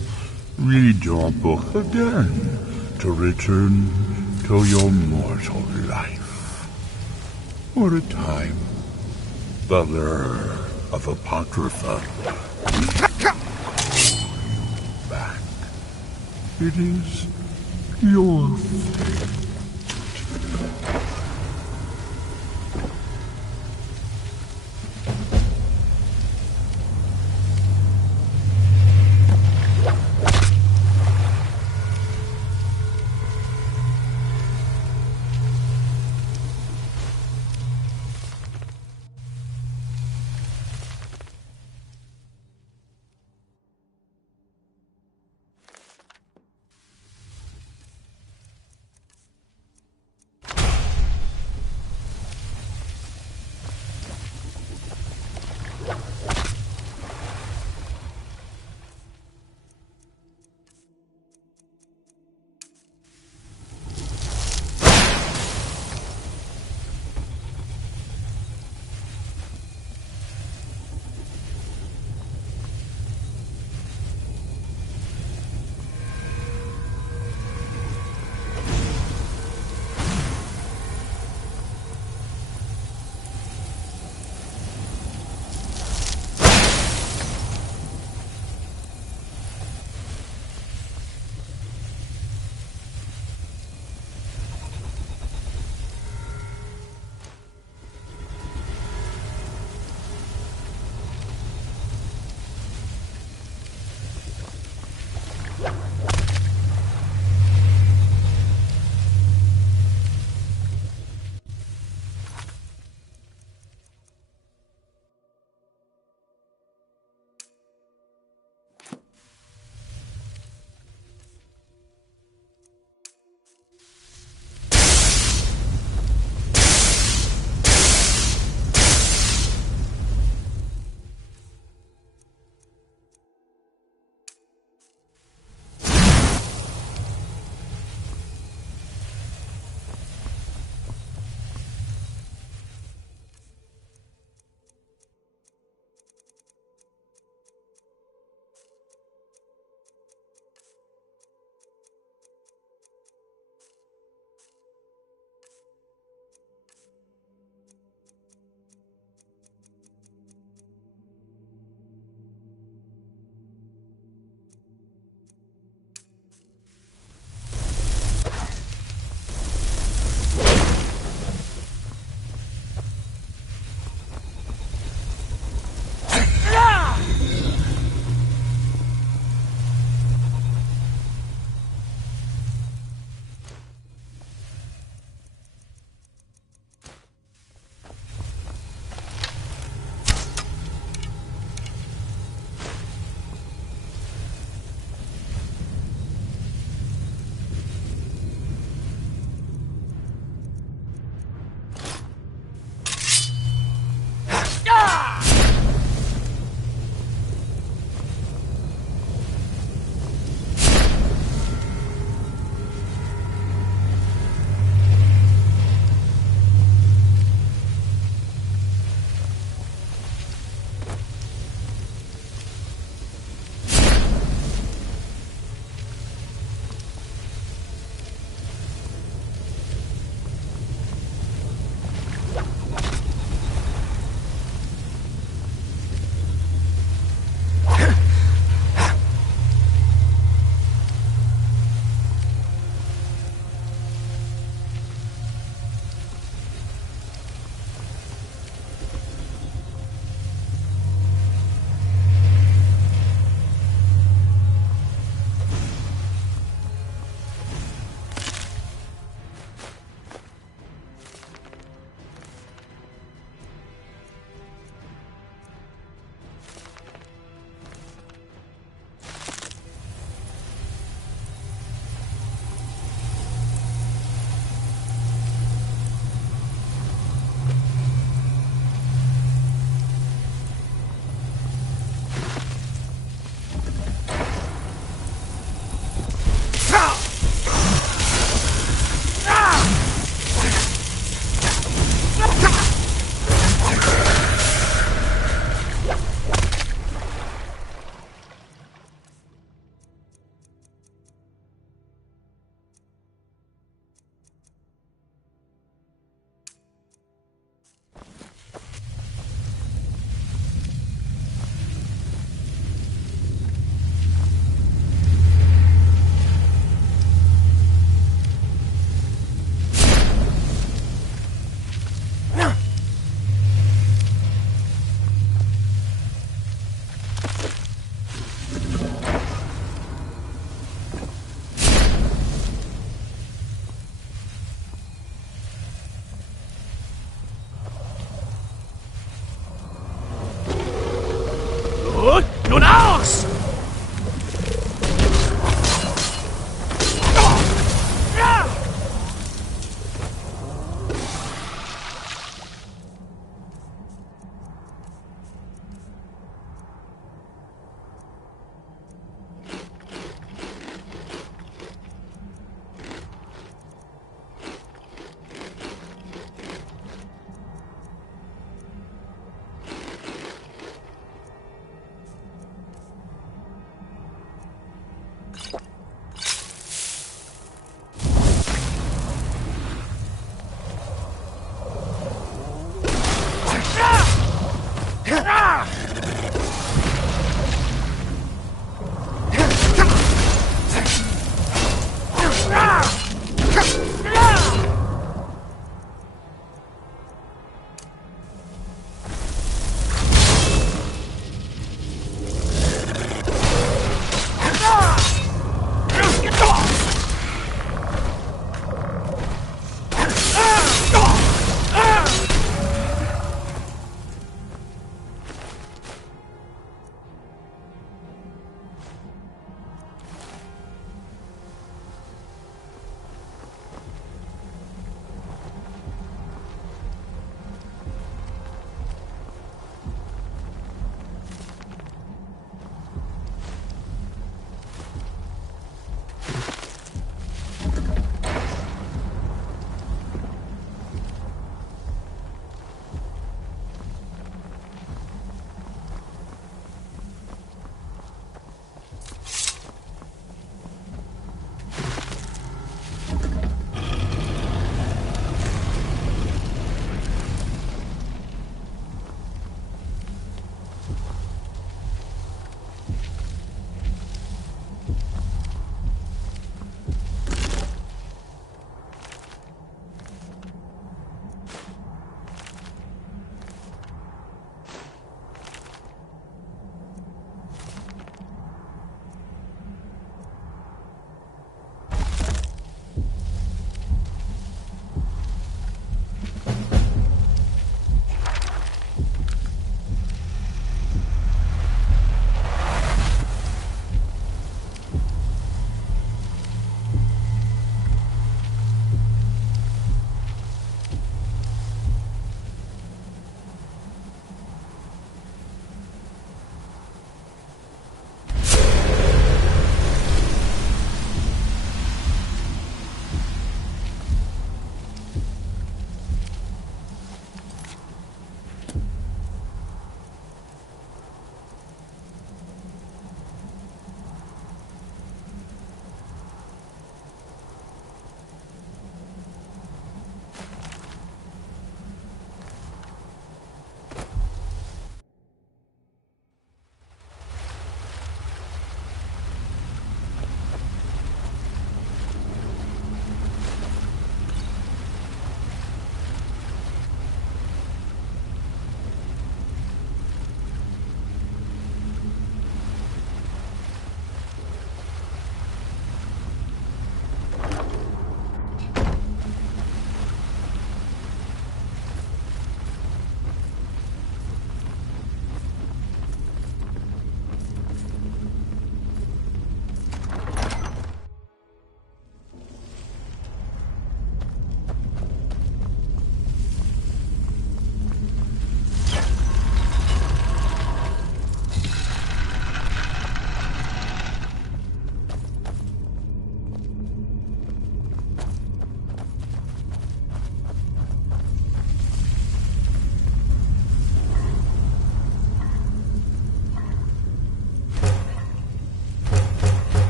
read your book again to return to your mortal life. For a time, the lure of Apocrypha will call you back. It is your fate.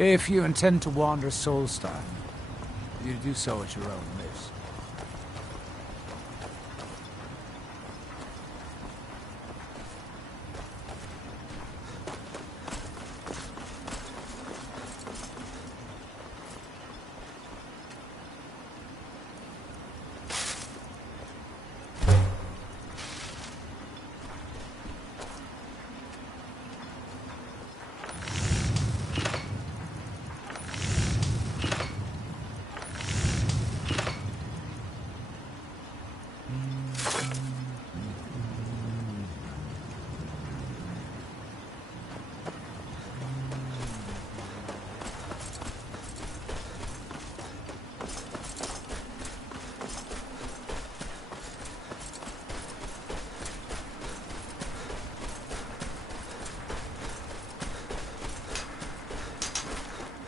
If you intend to wander Solstheim, you do so at your own risk.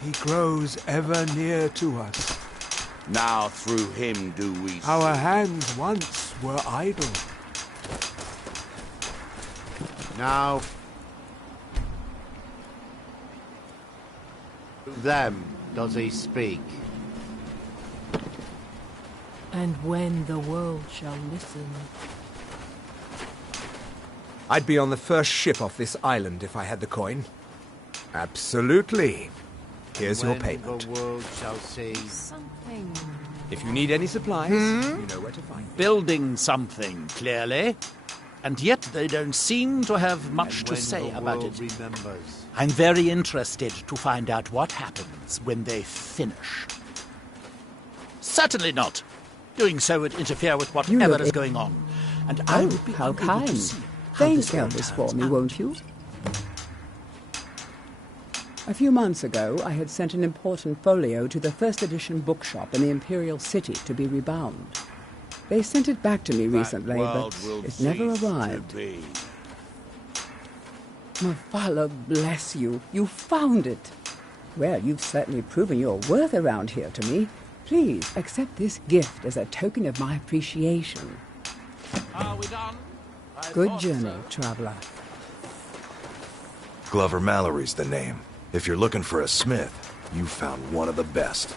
He grows ever near to us. Now through him do we see. Our hands once were idle. Now, to them does he speak. And when the world shall listen. I'd be on the first ship off this island if I had the coin. Absolutely. Here's your payment. The world shall see. Something. If you need any supplies, you know where to find them. Building something, clearly. And yet they don't seem to have much to say about it. Remembers. I'm very interested to find out what happens when they finish. Certainly not. Doing so would interfere with whatever is going on. And I would be how unable kind. to see how Thank this all Elvis for turns me, out. won't you? A few months ago, I had sent an important folio to the first edition bookshop in the Imperial City to be rebound. They sent it back to me recently, but it never arrived. Mephala, bless you. You found it. Well, you've certainly proven your worth around here to me. Please accept this gift as a token of my appreciation. Are we done? Good journey, traveler. Glover Mallory's the name. If you're looking for a smith, you found one of the best.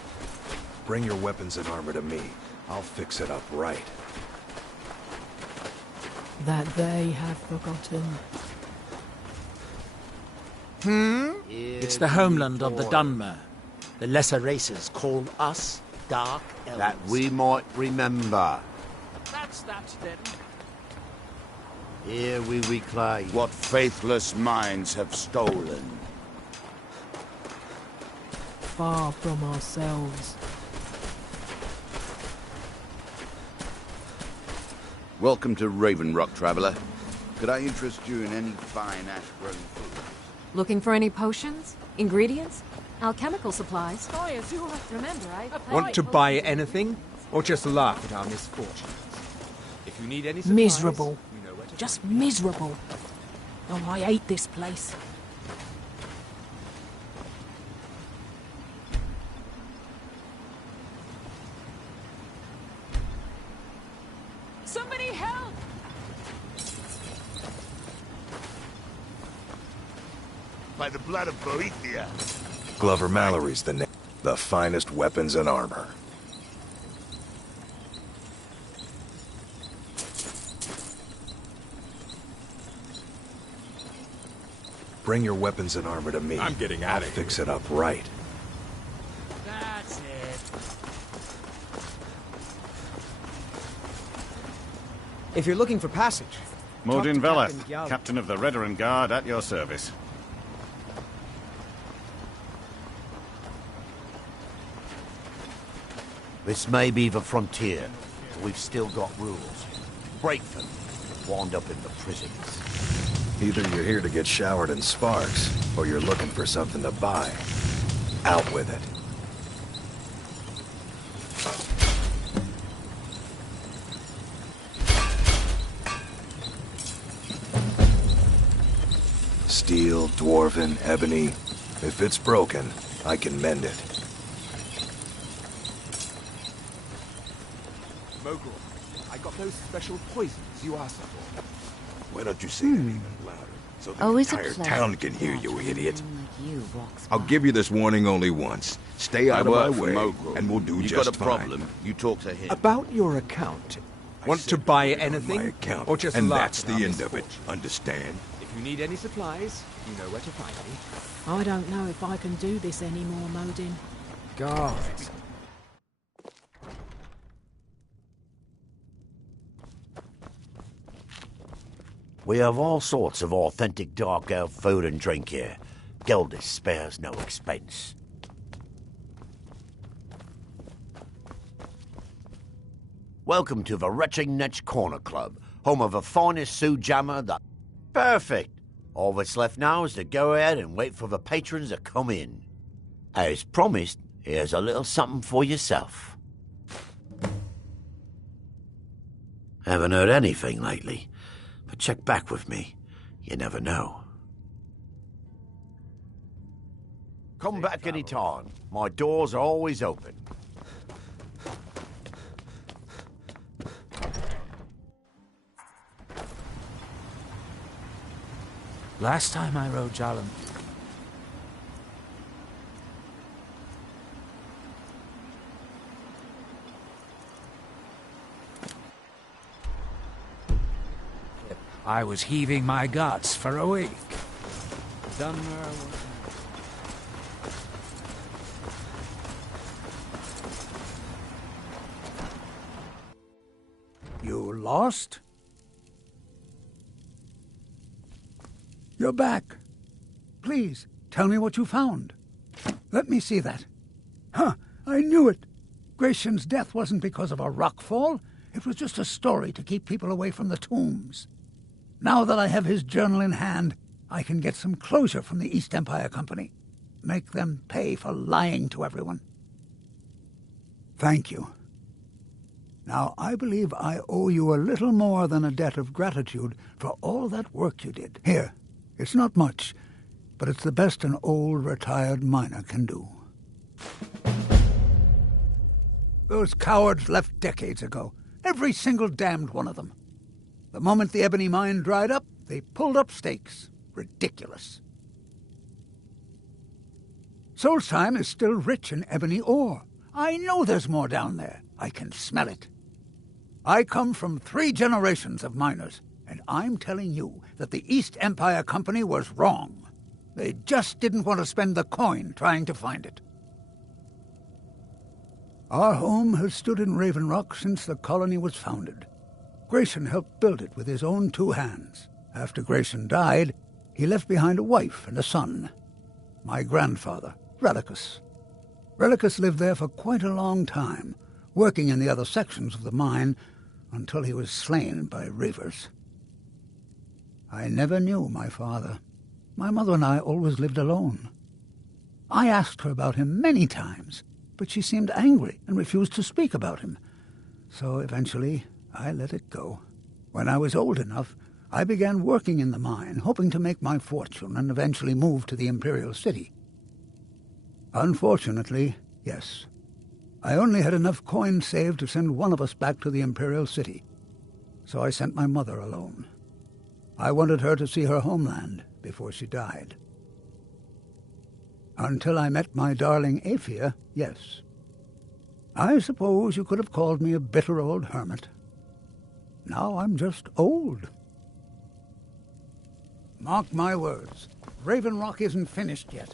Bring your weapons and armor to me. I'll fix it up right. That they have forgotten. It's the homeland of the Dunmer. The lesser races call us Dark Elves. That we might remember. That's that, then. Here we reclaim. What faithless minds have stolen. Far from ourselves. Welcome to Raven Rock, traveler. Could I interest you in any fine ash-grown food? Looking for any potions? Ingredients? Alchemical supplies? Remember, I... Want to buy anything? Or just laugh at our misfortunes? If you need any supplies, Miserable. you know where to Just miserable. Oh, I hate this place. Somebody help! By the blood of Boethia. Glover Mallory's the name. The finest weapons and armor. Bring your weapons and armor to me. I'm getting out of I'll here. fix it up right. That's it. If you're looking for passage, Modin talk to Captain Veleth, Gyal. captain of the Veteran Guard, at your service. This may be the frontier, but we've still got rules. Break them, wound up in the prisons. Either you're here to get showered in sparks, or you're looking for something to buy. Out with it. Steel, dwarven, ebony. If it's broken, I can mend it. Mogul, I got those special poisons you asked for. Why don't you say it even louder? so the Always a entire pleasure. town can hear you, idiot. Like you walks I'll give you this warning only once. Stay out of my way, and we'll do You just got a fine. problem, you talk to him. About your account. Want to buy anything? Or just and laugh that's at the our end of it. misfortune? Understand? If you need any supplies, you know where to find me. I don't know if I can do this anymore, Modin. God. We have all sorts of authentic dark elf food and drink here. Gildis spares no expense. Welcome to the Retching Netch Corner Club, home of the finest Sioux jammer that... Perfect! All that's left now is to go ahead and wait for the patrons to come in. As promised, here's a little something for yourself. Haven't heard anything lately, but check back with me. You never know. Come back any time. My doors are always open. Last time I rode Jalan, I was heaving my guts for a week. Dunmer. You lost? You're back. Please, tell me what you found. Let me see that. Huh, I knew it. Gratian's death wasn't because of a rock fall. It was just a story to keep people away from the tombs. Now that I have his journal in hand, I can get some closure from the East Empire Company. Make them pay for lying to everyone. Thank you. Now, I believe I owe you a little more than a debt of gratitude for all that work you did. Here, it's not much, but it's the best an old retired miner can do. Those cowards left decades ago. Every single damned one of them. The moment the ebony mine dried up, they pulled up stakes. Ridiculous. Solstheim is still rich in ebony ore. I know there's more down there. I can smell it. I come from 3 generations of miners, and I'm telling you that the East Empire Company was wrong. They just didn't want to spend the coin trying to find it. Our home has stood in Raven Rock since the colony was founded. Grayson helped build it with his own 2 hands. After Grayson died, he left behind a wife and a son. My grandfather, Relicus. Relicus lived there for quite a long time, working in the other sections of the mine until he was slain by reavers. I never knew my father. My mother and I always lived alone. I asked her about him many times, but she seemed angry and refused to speak about him. So eventually, I let it go. When I was old enough, I began working in the mine, hoping to make my fortune and eventually move to the Imperial City. Unfortunately, yes. I only had enough coin saved to send one of us back to the Imperial City, so I sent my mother alone. I wanted her to see her homeland before she died. Until I met my darling Aphia, yes. I suppose you could have called me a bitter old hermit. Now I'm just old. Mark my words, Raven Rock isn't finished yet.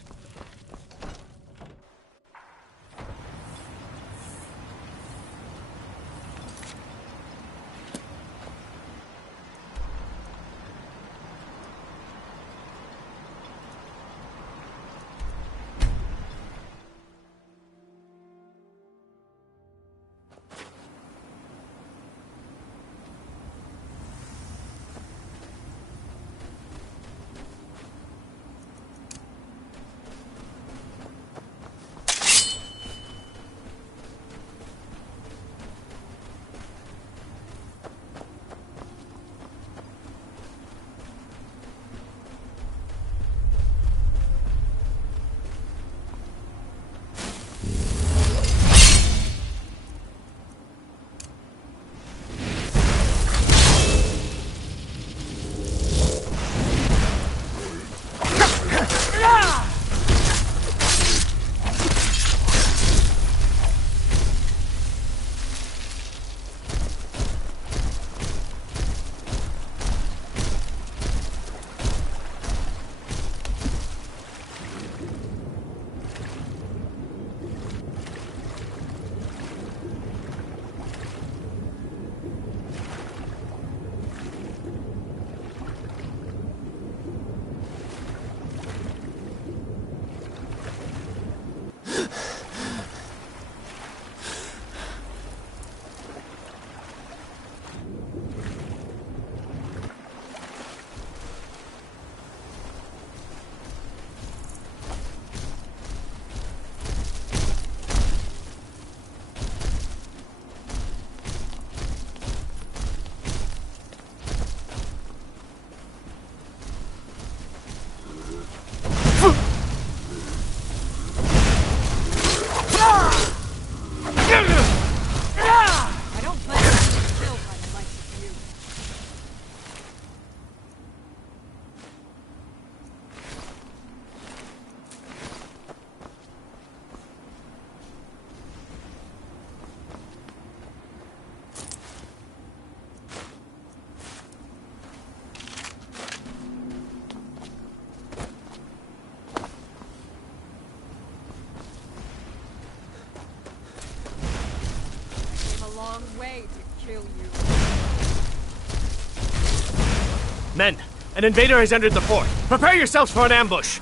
Men, an invader has entered the fort. Prepare yourselves for an ambush.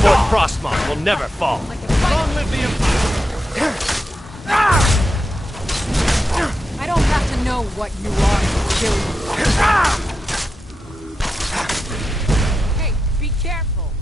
Fort Frostmoth will never fall. Long live the Empire! I don't have to know what you are to kill you. Hey, be careful.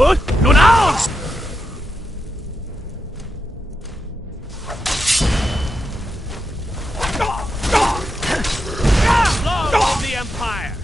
Nun aus! Long live the Empire!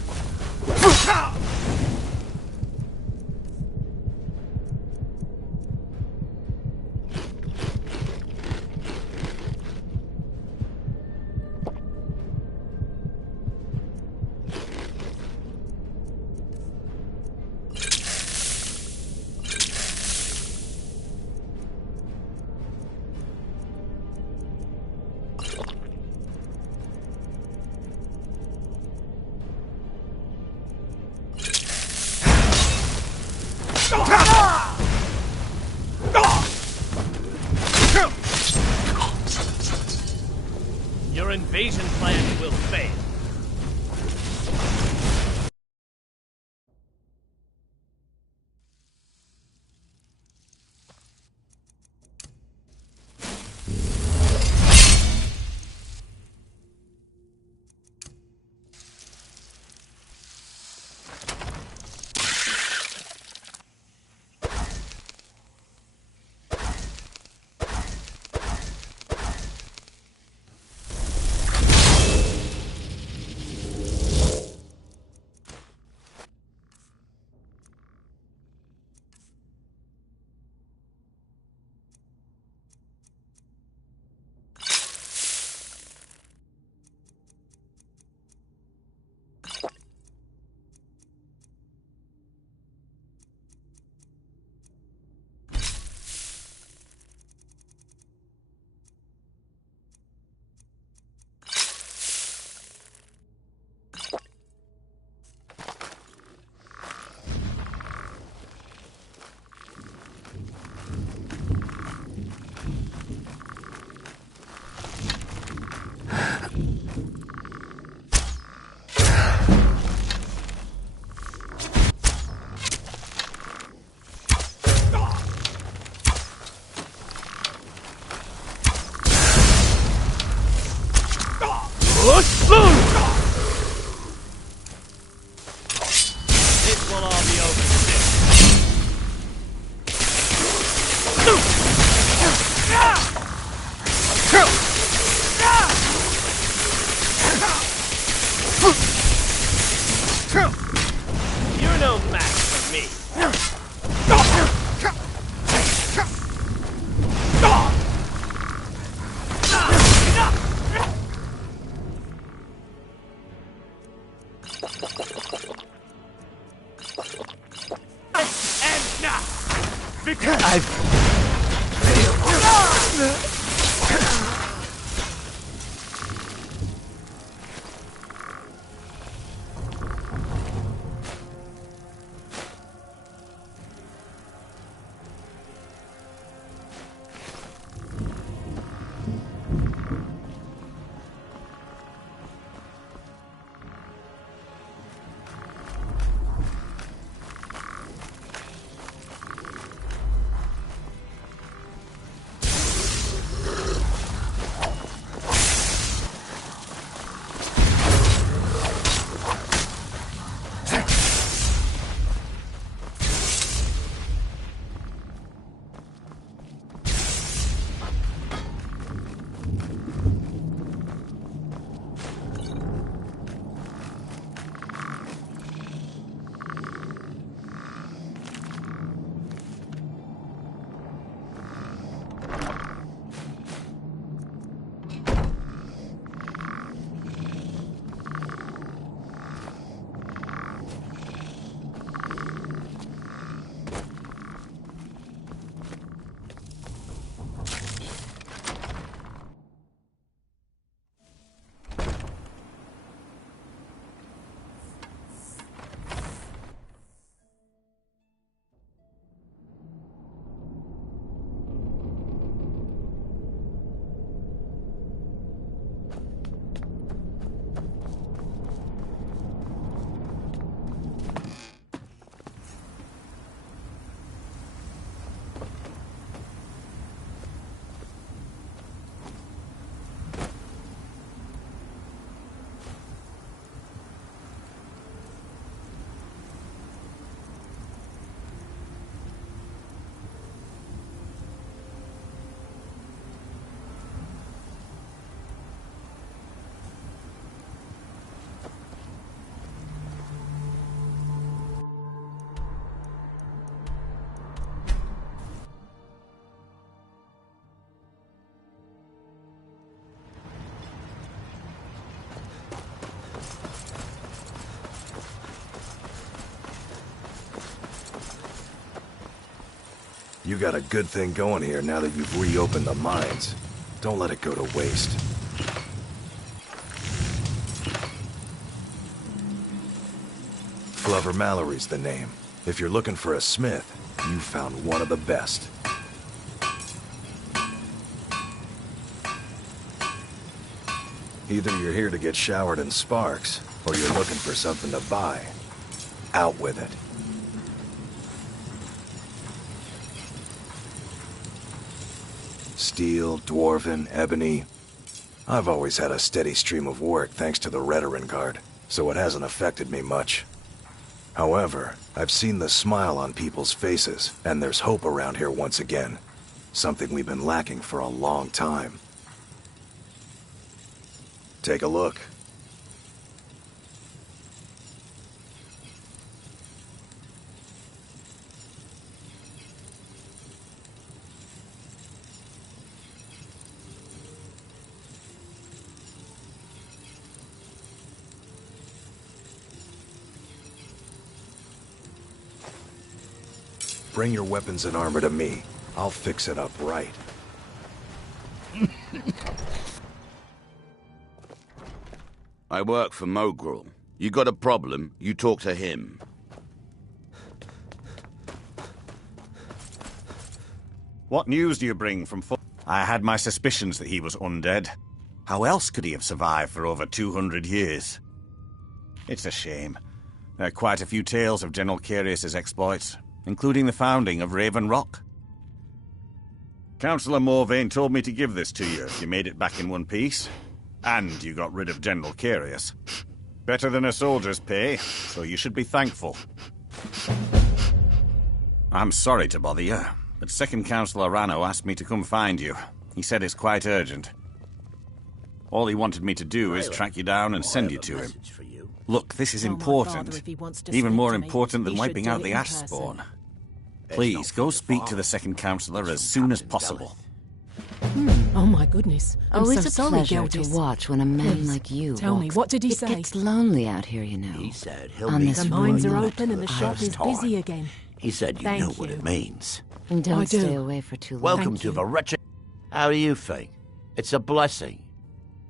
Your invasion plan will fail. This will all be over soon. You're no match for me. And now, You got a good thing going here now that you've reopened the mines. Don't let it go to waste. Glover Mallory's the name. If you're looking for a smith, you found one of the best. Either you're here to get showered in sparks, or you're looking for something to buy. Out with it. Steel, dwarven, ebony. I've always had a steady stream of work thanks to the Veteran Guard, so it hasn't affected me much. However, I've seen the smile on people's faces, and there's hope around here once again. Something we've been lacking for a long time. Take a look. Bring your weapons and armor to me. I'll fix it up right. I work for Mogrel. You got a problem, you talk to him. What news do you bring from I had my suspicions that he was undead. How else could he have survived for over 200 years? It's a shame. There are quite a few tales of General Carius's exploits, including the founding of Raven Rock. Councillor Morvain told me to give this to you if you made it back in one piece. And you got rid of General Carius. Better than a soldier's pay, so you should be thankful. I'm sorry to bother you, but Second Councillor Rano asked me to come find you. He said it's quite urgent. All he wanted me to do is track you down and send you to him. Look, this is important. Even more important than wiping out the ash spawn. Please, go speak to the Second Councillor as soon as possible. Oh my goodness. I'm Always so a sorry, pleasure Geldis. to watch when a man Please, like you tell me, walks- what did he It say? gets lonely out here, you know. He said he'll On be this The mines are road open and the shop first is time. busy again. He said you Thank know what you. it means. And don't I do. stay away for too long. Welcome Thank to you. the wretched... How do you think? It's a blessing.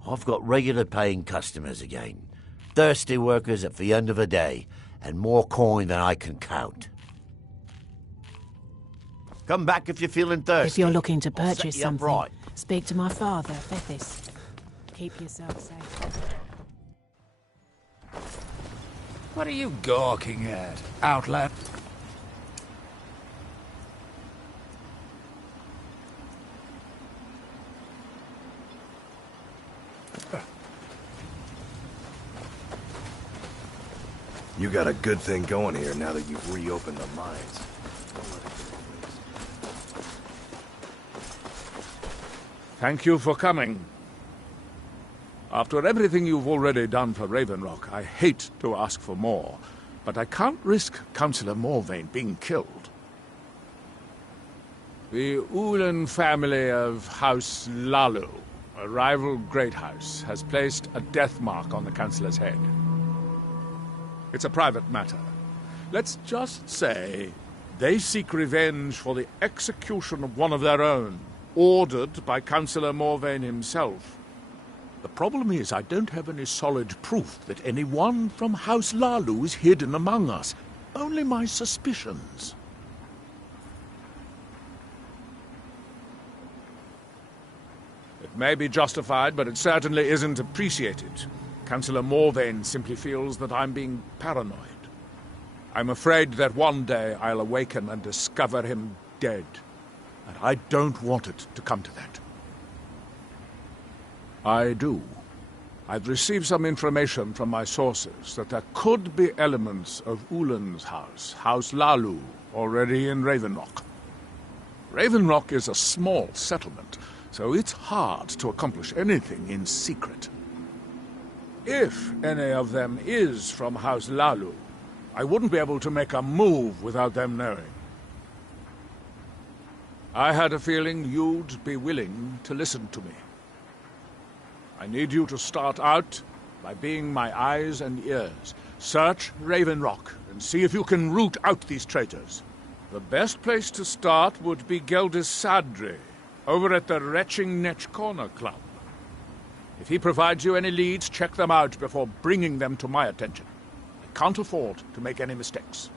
I've got regular paying customers again. Thirsty workers at the end of the day, and more coin than I can count. Come back if you're feeling thirsty. If you're looking to I'll set purchase you up something, right. speak to my father, Fethis. Keep yourself safe. What are you gawking at, Outland? You got a good thing going here now that you've reopened the mines. Thank you for coming. After everything you've already done for Raven Rock, I hate to ask for more, but I can't risk Councillor Morvain being killed. The Ulan family of House Lalu, a rival great house, has placed a death mark on the Councillor's head. It's a private matter. Let's just say they seek revenge for the execution of one of their own, ordered by Councillor Morvain himself. The problem is I don't have any solid proof that anyone from House Lalu is hidden among us. Only my suspicions. It may be justified, but it certainly isn't appreciated. Councillor Morvain simply feels that I'm being paranoid. I'm afraid that one day I'll awaken and discover him dead. And I don't want it to come to that. I do. I've received some information from my sources that there could be elements of Ulan's house, House Lalu, already in Raven Rock. Raven Rock is a small settlement, so it's hard to accomplish anything in secret. If any of them is from House Lalu, I wouldn't be able to make a move without them knowing. I had a feeling you'd be willing to listen to me. I need you to start out by being my eyes and ears. Search Raven Rock and see if you can root out these traitors. The best place to start would be Geldis Sadri, over at the Retching Netch Corner Club. If he provides you any leads, check them out before bringing them to my attention. I can't afford to make any mistakes.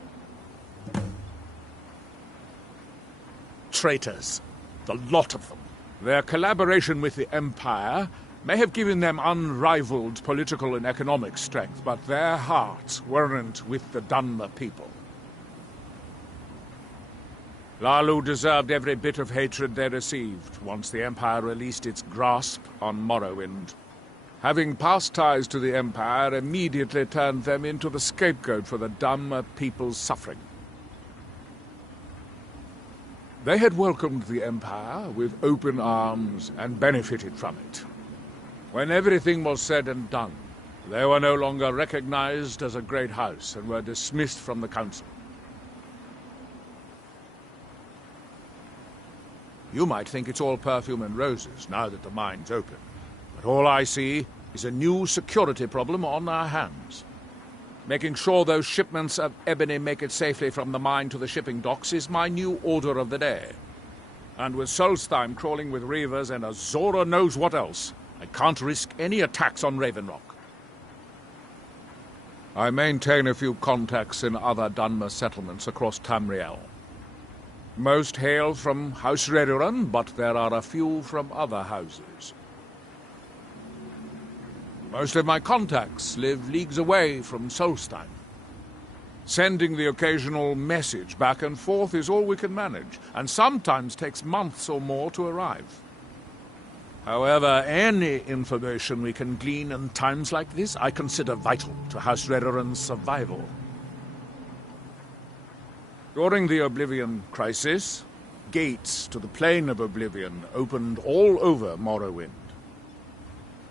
Traitors. The lot of them. Their collaboration with the Empire may have given them unrivaled political and economic strength, but their hearts weren't with the Dunmer people. Lalu deserved every bit of hatred they received once the Empire released its grasp on Morrowind. Having past ties to the Empire immediately turned them into the scapegoat for the Dunmer people's suffering. They had welcomed the Empire with open arms and benefited from it. When everything was said and done, they were no longer recognized as a great house and were dismissed from the council. You might think it's all perfume and roses now that the mine's open, but all I see is a new security problem on our hands. Making sure those shipments of ebony make it safely from the mine to the shipping docks is my new order of the day. And with Solstheim crawling with reavers and Azora knows what else, I can't risk any attacks on Raven Rock. I maintain a few contacts in other Dunmer settlements across Tamriel. Most hail from House Redoran, but there are a few from other houses. Most of my contacts live leagues away from Solstheim. Sending the occasional message back and forth is all we can manage, and sometimes takes months or more to arrive. However, any information we can glean in times like this I consider vital to House Redoran's survival. During the Oblivion Crisis, gates to the Plane of Oblivion opened all over Morrowind.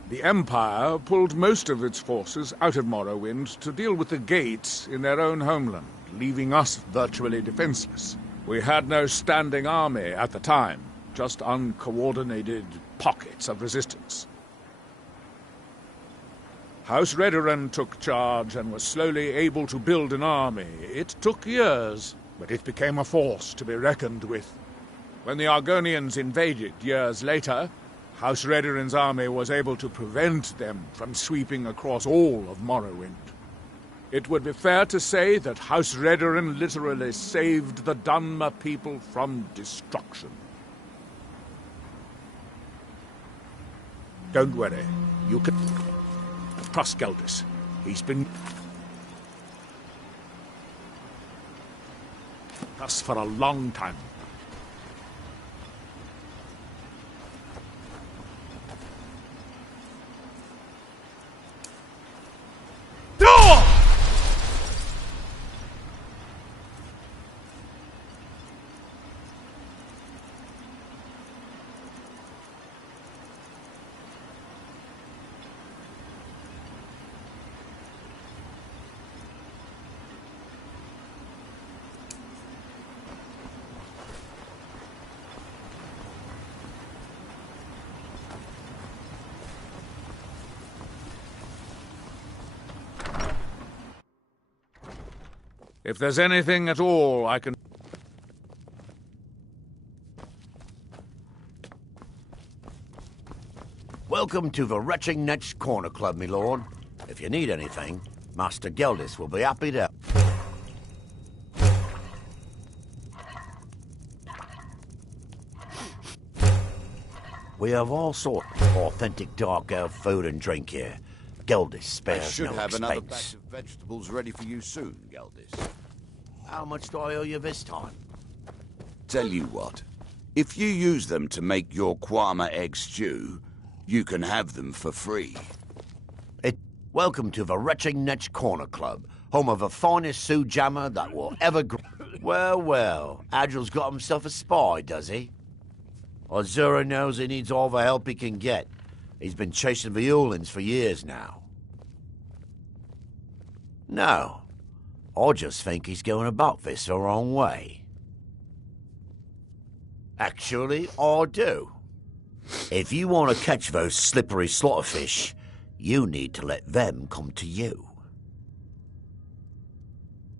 The Empire pulled most of its forces out of Morrowind to deal with the gates in their own homeland, leaving us virtually defenseless. We had no standing army at the time, just uncoordinated pockets of resistance. House Redoran took charge and was slowly able to build an army. It took years, but it became a force to be reckoned with. When the Argonians invaded years later, House Redoran's army was able to prevent them from sweeping across all of Morrowind. It would be fair to say that House Redoran literally saved the Dunmer people from destruction. Don't worry. You can trust Geldis. He's been us for a long time. If there's anything at all I can... Welcome to the Retching Netch Corner Club, my lord. If you need anything, Master Geldis will be happy to... We have all sorts of authentic dark elf food and drink here. Geldis spares I should no have expense. another batch of vegetables ready for you soon, Geldis. How much do I owe you this time? Tell you what, if you use them to make your Kwama egg stew, you can have them for free. Welcome to the Retching Netch Corner Club, home of the finest Sue Jammer that will ever grow. Well, well, Adril's got himself a spy, does he? Azura knows he needs all the help he can get. He's been chasing the Ulins for years now. No, I just think he's going about this the wrong way. Actually, I do. If you want to catch those slippery slaughterfish, you need to let them come to you.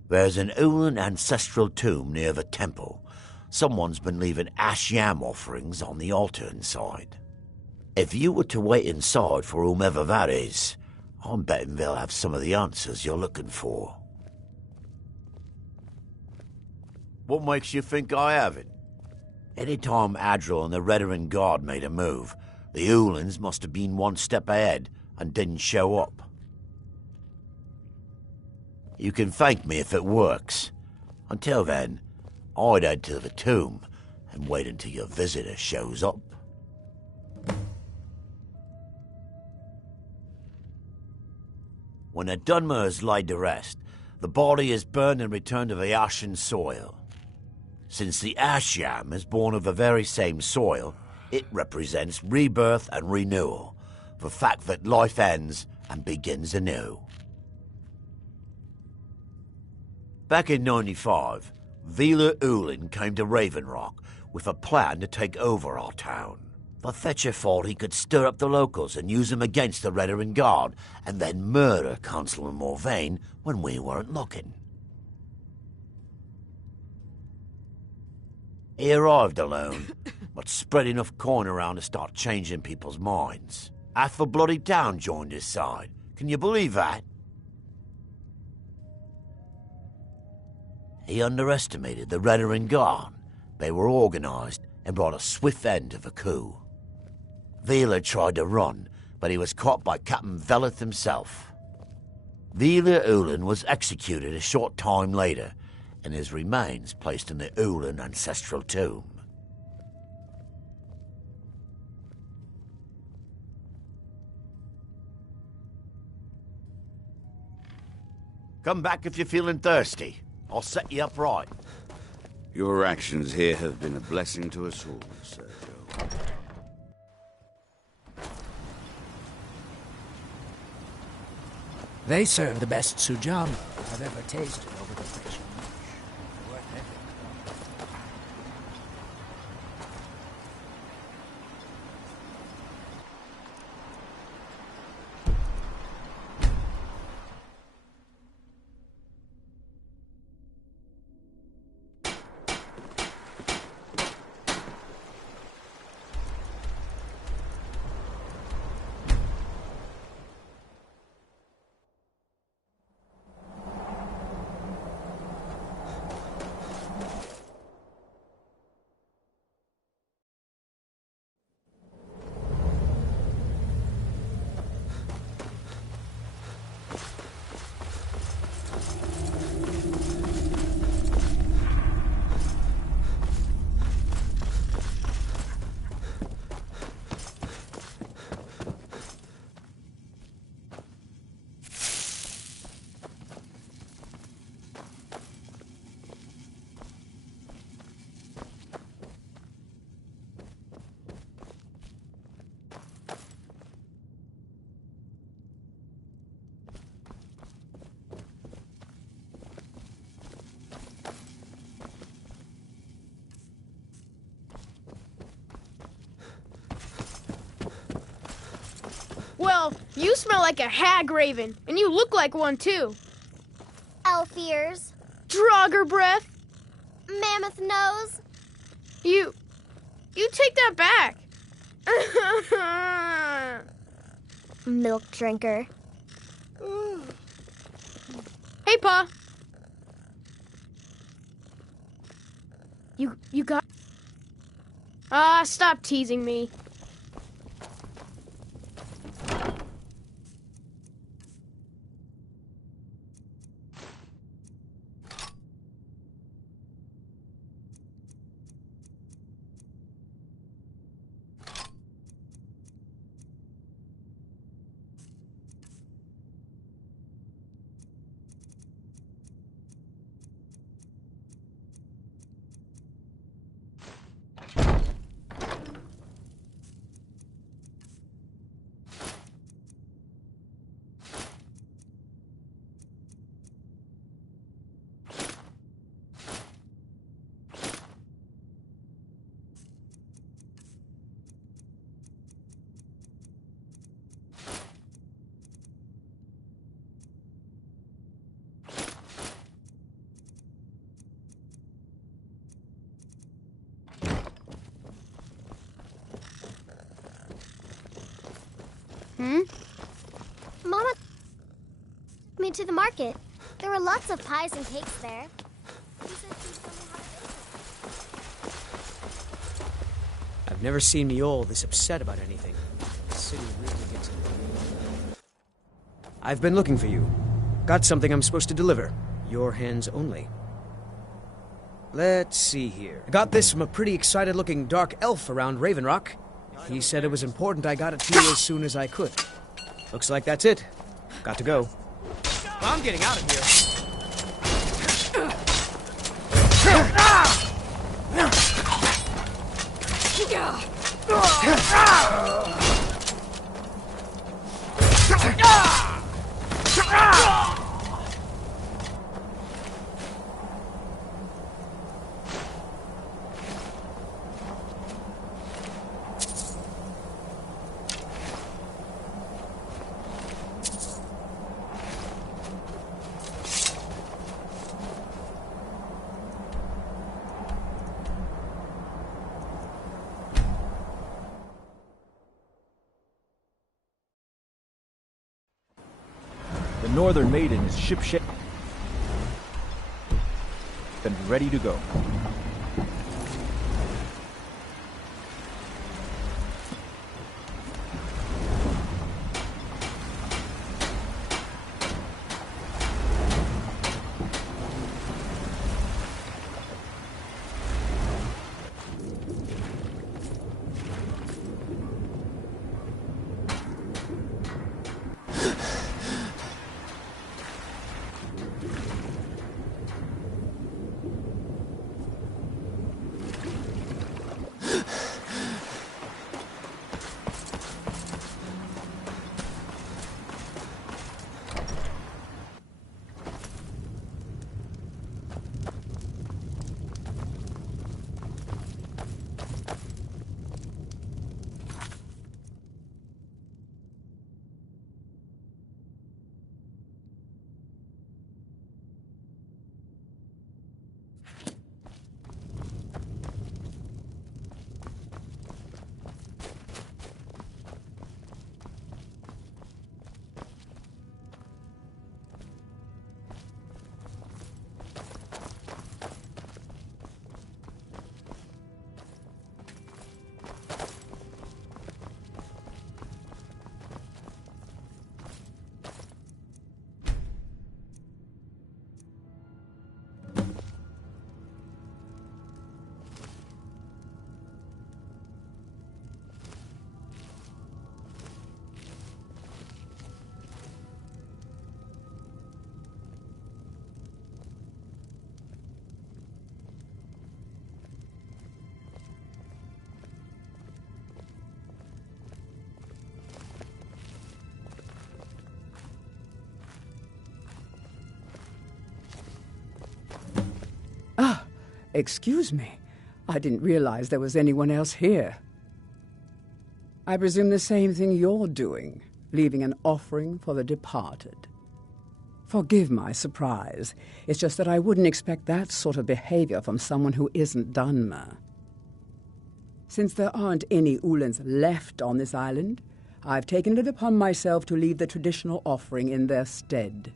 There's an Ulan ancestral tomb near the temple. Someone's been leaving ash yam offerings on the altar inside. If you were to wait inside for whomever that is, I'm betting they'll have some of the answers you're looking for. What makes you think I haven't? Anytime Adril and the Redarin Guard made a move, the Ulans must have been one step ahead and didn't show up. You can thank me if it works. Until then, I'd head to the tomb and wait until your visitor shows up. When the Dunmer is laid to rest, the body is burned and returned to the ashen soil. Since the ash yam is born of the very same soil, it represents rebirth and renewal, the fact that life ends and begins anew. Back in 95, Vila Ulin came to Raven Rock with a plan to take over our town. The Fetcher thought he could stir up the locals and use them against the Redarin Guard, and then murder Constable Morvain when we weren't looking. He arrived alone, but spread enough coin around to start changing people's minds. Half the bloody town joined his side. Can you believe that? He underestimated the Redarin Guard. They were organized and brought a swift end to the coup. Vila tried to run, but he was caught by Captain Veleth himself. Vila Ulan was executed a short time later, and his remains placed in the Ulan ancestral tomb. Come back if you're feeling thirsty. I'll set you up right. Your actions here have been a blessing to us all, Sergio. They serve the best sujama I've ever tasted over the fish. Worth it. Well, you smell like a hag raven, and you look like one too. Elf ears. Draugr breath. Mammoth nose. You take that back. Milk drinker. Hey, Pa. You got... stop teasing me. Mama took me to the market. There were lots of pies and cakes there. She said she'd show me how to I've never seen Mule this upset about anything. The city really gets it. I've been looking for you. Got something I'm supposed to deliver. Your hands only. Let's see here. I got this from a pretty excited-looking dark elf around Raven Rock. He said it was important I got it to you as soon as I could. Looks like that's it. Got to go. I'm getting out of here. The Northern Maiden is shipshape and ready to go. Excuse me. I didn't realize there was anyone else here. I presume the same thing you're doing, leaving an offering for the departed. Forgive my surprise. It's just that I wouldn't expect that sort of behavior from someone who isn't Dunmer. Since there aren't any Ulans left on this island, I've taken it upon myself to leave the traditional offering in their stead.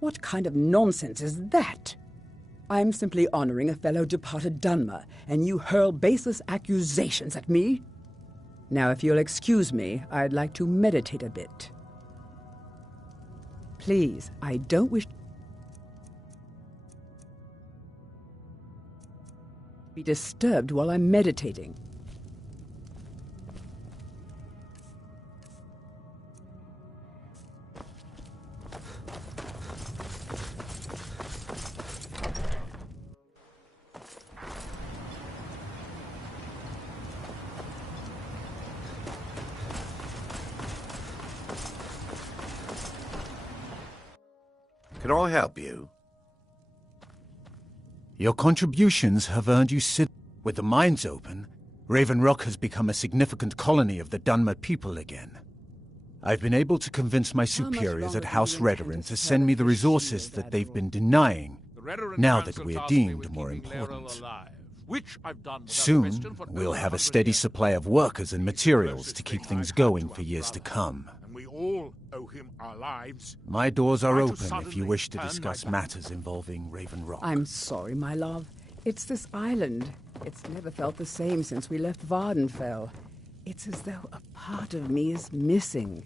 What kind of nonsense is that? I'm simply honoring a fellow departed Dunmer, and you hurl baseless accusations at me? Now, if you'll excuse me, I'd like to meditate a bit. Please, I don't wish to be disturbed while I'm meditating. Can I help you? Your contributions have earned you With the mines open, Raven Rock has become a significant colony of the Dunmer people again. I've been able to convince my superiors at House Redoran to send me the resources that they've been denying, now that we're deemed more important. which I've done without Soon, question for we'll over have a 100 steady years. supply of workers and materials to keep things going for years to come. And we all owe him our lives. My doors are Why to open if suddenly you wish to turn discuss my back? matters involving Raven Rock. I'm sorry, my love. It's this island. It's never felt the same since we left Vardenfell. It's as though a part of me is missing.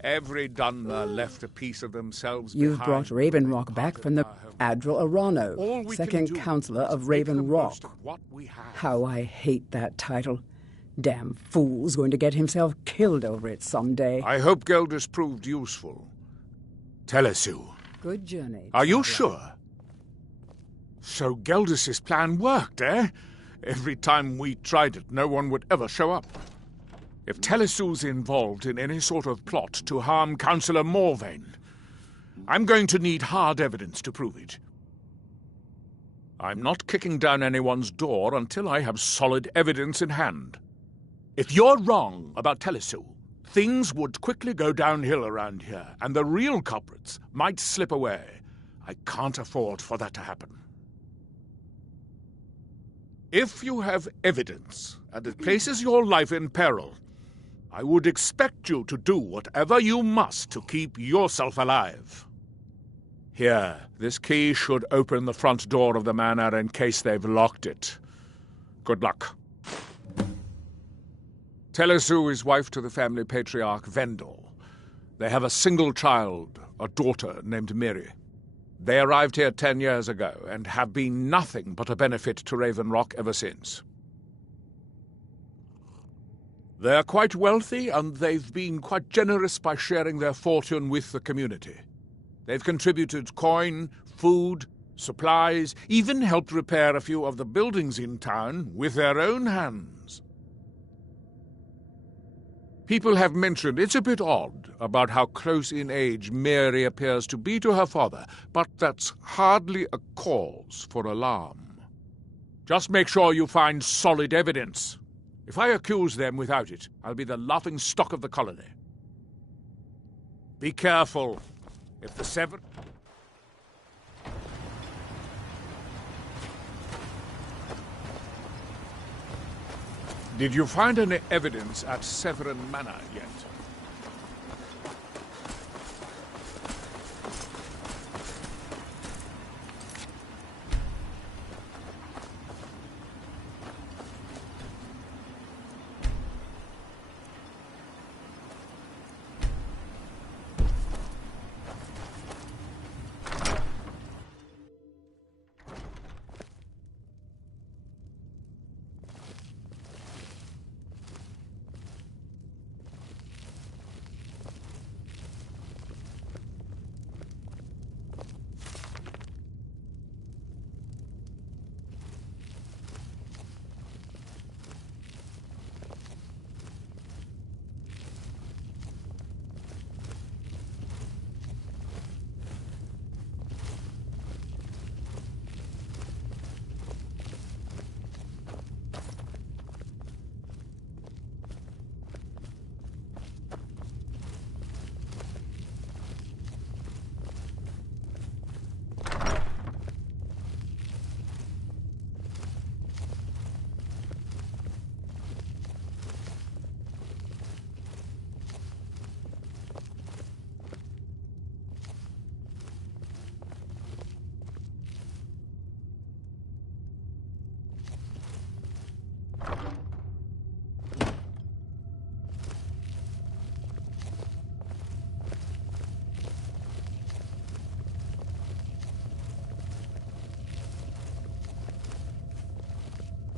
Every Dunmer left a piece of themselves You've behind. brought Raven Rock back from the Admiral All Arano, we second can do counselor is of make Raven the Rock. most of what we have. How I hate that title. Damn fool's going to get himself killed over it someday. I hope Geldis proved useful. Telesu, Good journey. are you sure? So Geldis's plan worked, eh? Every time we tried it, no one would ever show up. If Telesu's involved in any sort of plot to harm Councillor Morvain, I'm going to need hard evidence to prove it. I'm not kicking down anyone's door until I have solid evidence in hand. If you're wrong about Telesu, things would quickly go downhill around here, and the real culprits might slip away. I can't afford for that to happen. If you have evidence, and it places your life in peril, I would expect you to do whatever you must to keep yourself alive. Here, this key should open the front door of the manor in case they've locked it. Good luck. Telesu is wife to the family patriarch Vendel. They have a single child, a daughter named Miri. They arrived here 10 years ago and have been nothing but a benefit to Raven Rock ever since. They're quite wealthy, and they've been quite generous by sharing their fortune with the community. They've contributed coin, food, supplies, even helped repair a few of the buildings in town with their own hands. People have mentioned it's a bit odd about how close in age Mary appears to be to her father, but that's hardly a cause for alarm. Just make sure you find solid evidence. If I accuse them without it, I'll be the laughing stock of the colony. Be careful. If the Sever... Did you find any evidence at Severin Manor yet?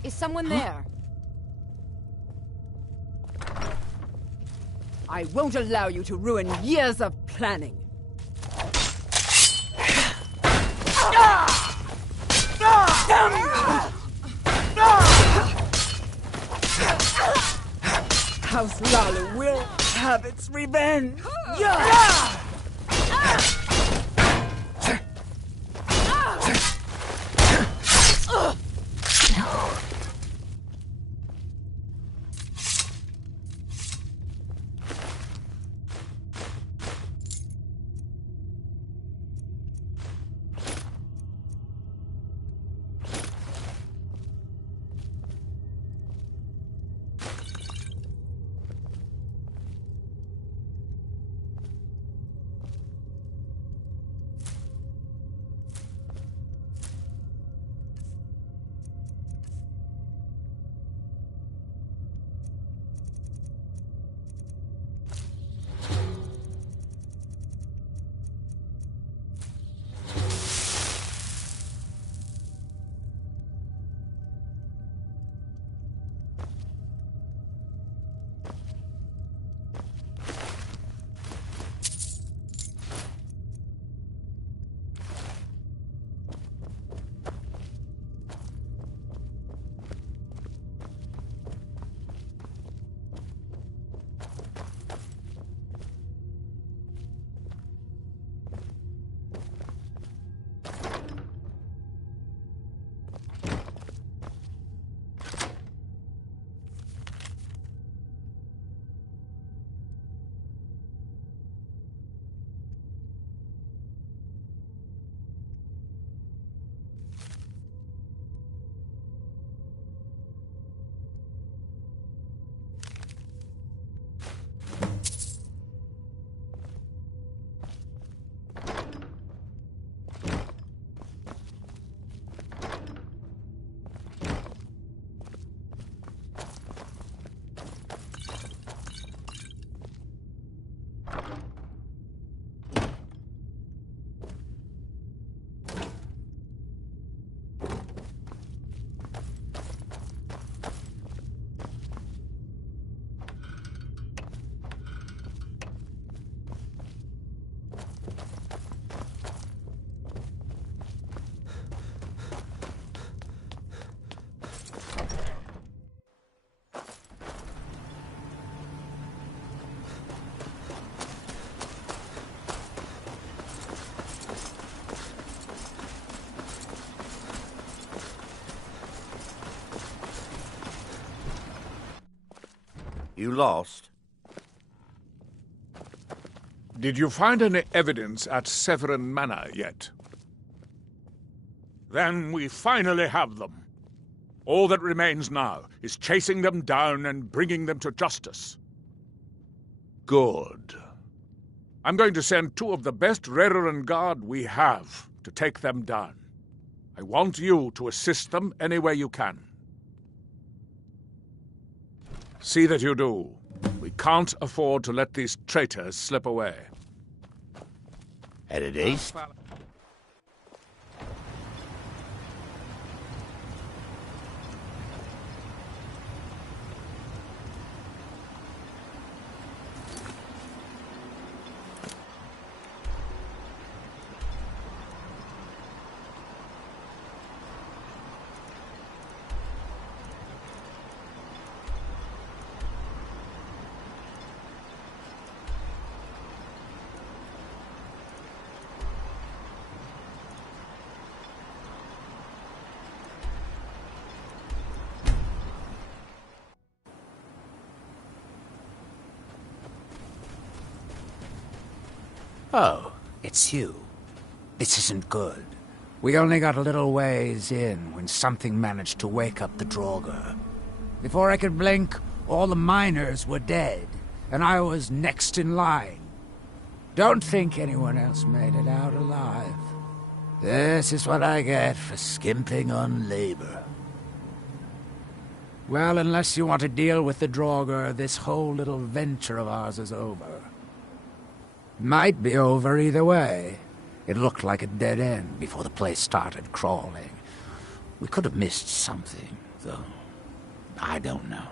Is someone there? I won't allow you to ruin years of planning. House Lalu will have its revenge. You lost? Did you find any evidence at Severin Manor yet? Then we finally have them. All that remains now is chasing them down and bringing them to justice. Good. I'm going to send 2 of the best Rerenn Guard we have to take them down. I want you to assist them any way you can. See that you do. We can't afford to let these traitors slip away. Headed east? Oh, it's you. This isn't good. We only got a little ways in when something managed to wake up the Draugr. Before I could blink, all the miners were dead, and I was next in line. Don't think anyone else made it out alive. This is what I get for skimping on labor. Well, unless you want to deal with the Draugr, this whole little venture of ours is over. Might be over either way. It looked like a dead end before the place started crawling. We could have missed something, though. I don't know.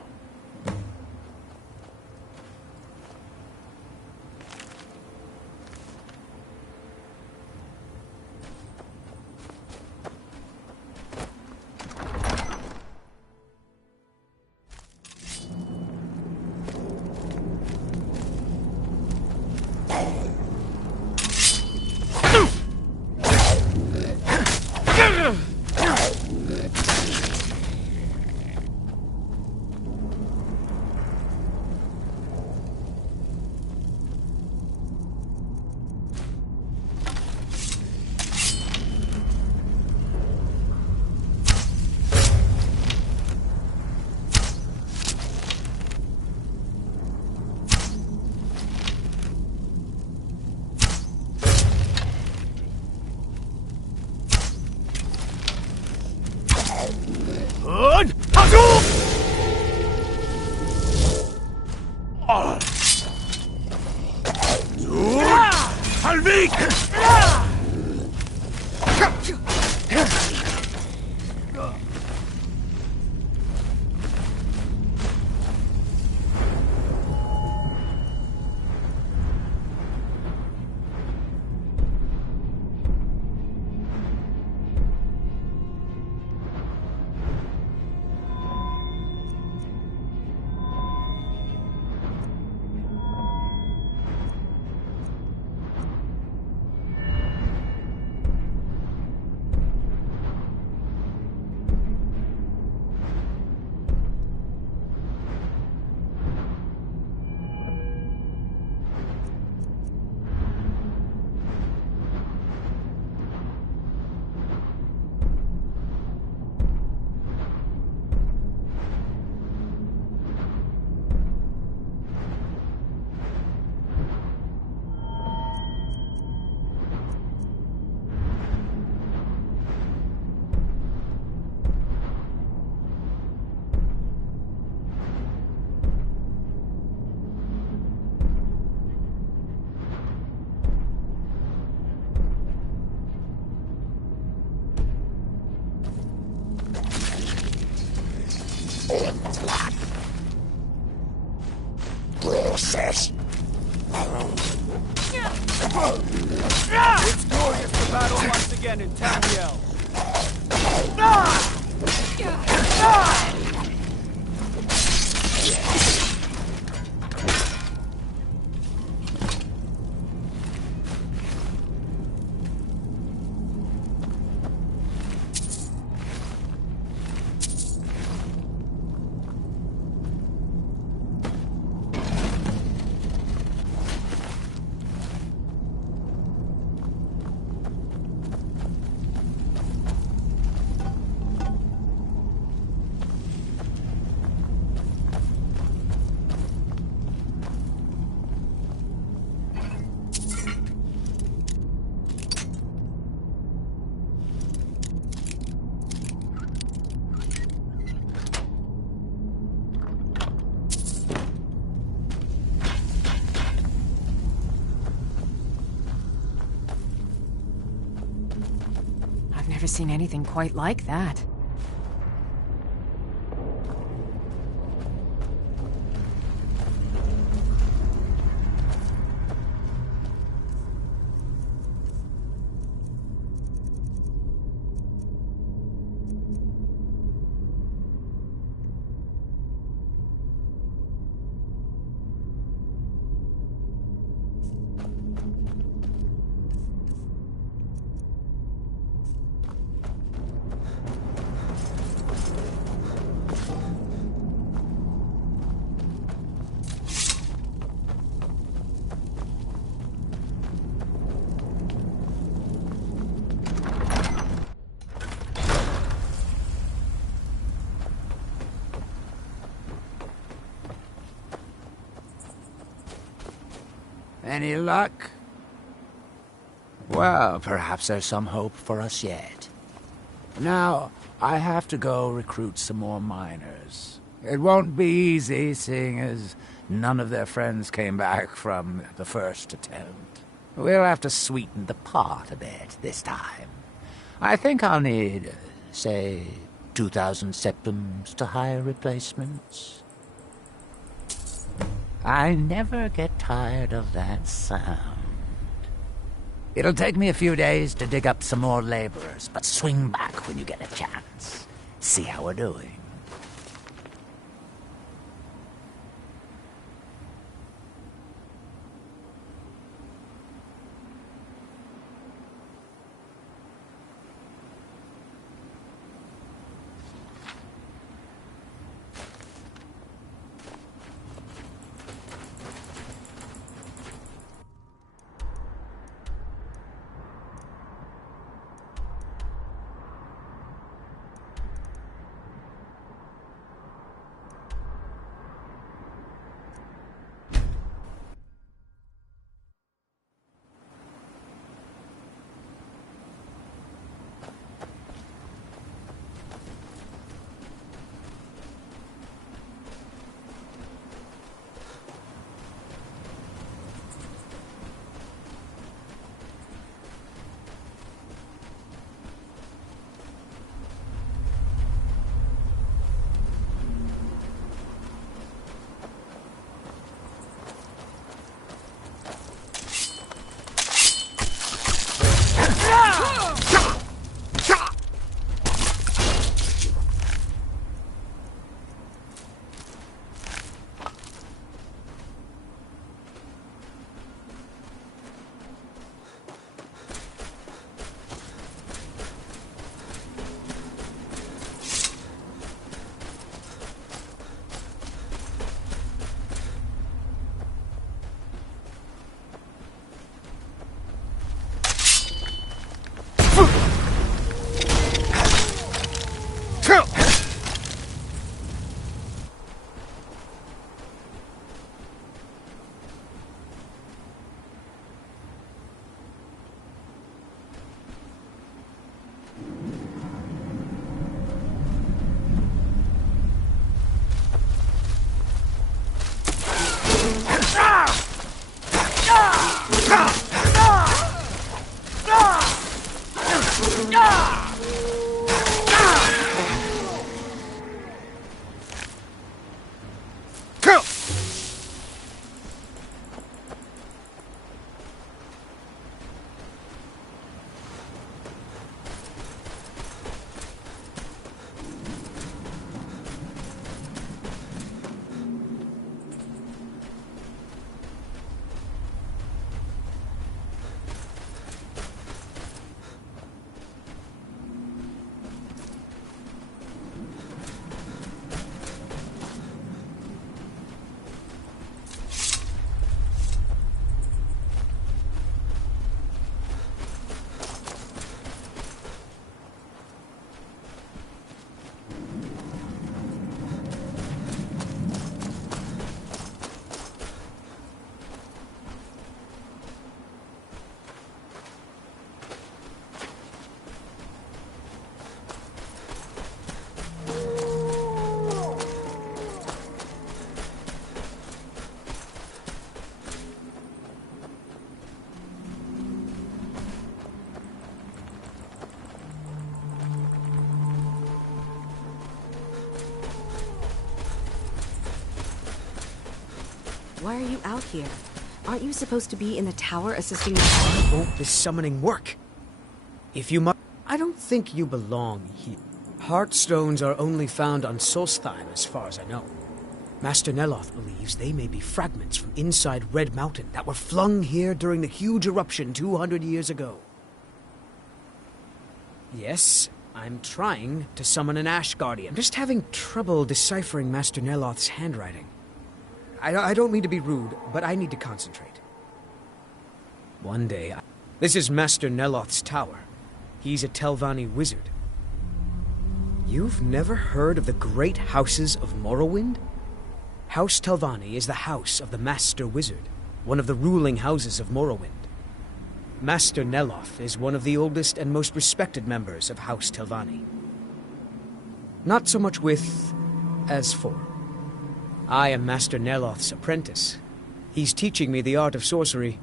Process. It's glorious to battle once again in Tamriel. Never seen anything quite like that. Any luck? Well, perhaps there's some hope for us yet. Now, I have to go recruit some more miners. It won't be easy, seeing as none of their friends came back from the first attempt. We'll have to sweeten the pot a bit this time. I think I'll need, say, 2,000 septums to hire replacements. I never get tired of that sound. It'll take me a few days to dig up some more laborers, but swing back when you get a chance. See how we're doing. Why are you out here? Aren't you supposed to be in the tower assisting Why won't this summoning work? If you must... I don't think you belong here. Heartstones are only found on Solstheim, as far as I know. Master Neloth believes they may be fragments from inside Red Mountain that were flung here during the huge eruption 200 years ago. Yes, I'm trying to summon an Ash Guardian. I'm just having trouble deciphering Master Neloth's handwriting. I don't mean to be rude, but I need to concentrate. One day, This is Master Neloth's tower. He's a Telvanni wizard. You've never heard of the great houses of Morrowind? House Telvanni is the house of the Master Wizard, one of the ruling houses of Morrowind. Master Neloth is one of the oldest and most respected members of House Telvanni. Not so much with as for. I am Master Neloth's apprentice. He's teaching me the art of sorcery.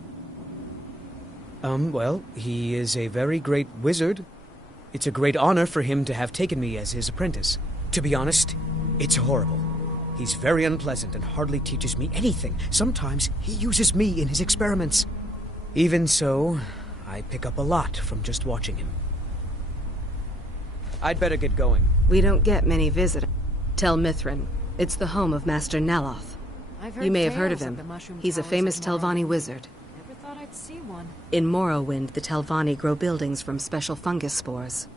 Well, he is a very great wizard. It's a great honor for him to have taken me as his apprentice. To be honest, it's horrible. He's very unpleasant and hardly teaches me anything. Sometimes he uses me in his experiments. Even so, I pick up a lot from just watching him. I'd better get going. We don't get many visitors. Tel Mithrin. It's the home of Master Neloth. You may have heard of him. He's a famous Telvanni wizard. Never thought I'd see one. In Morrowind, the Telvanni grow buildings from special fungus spores.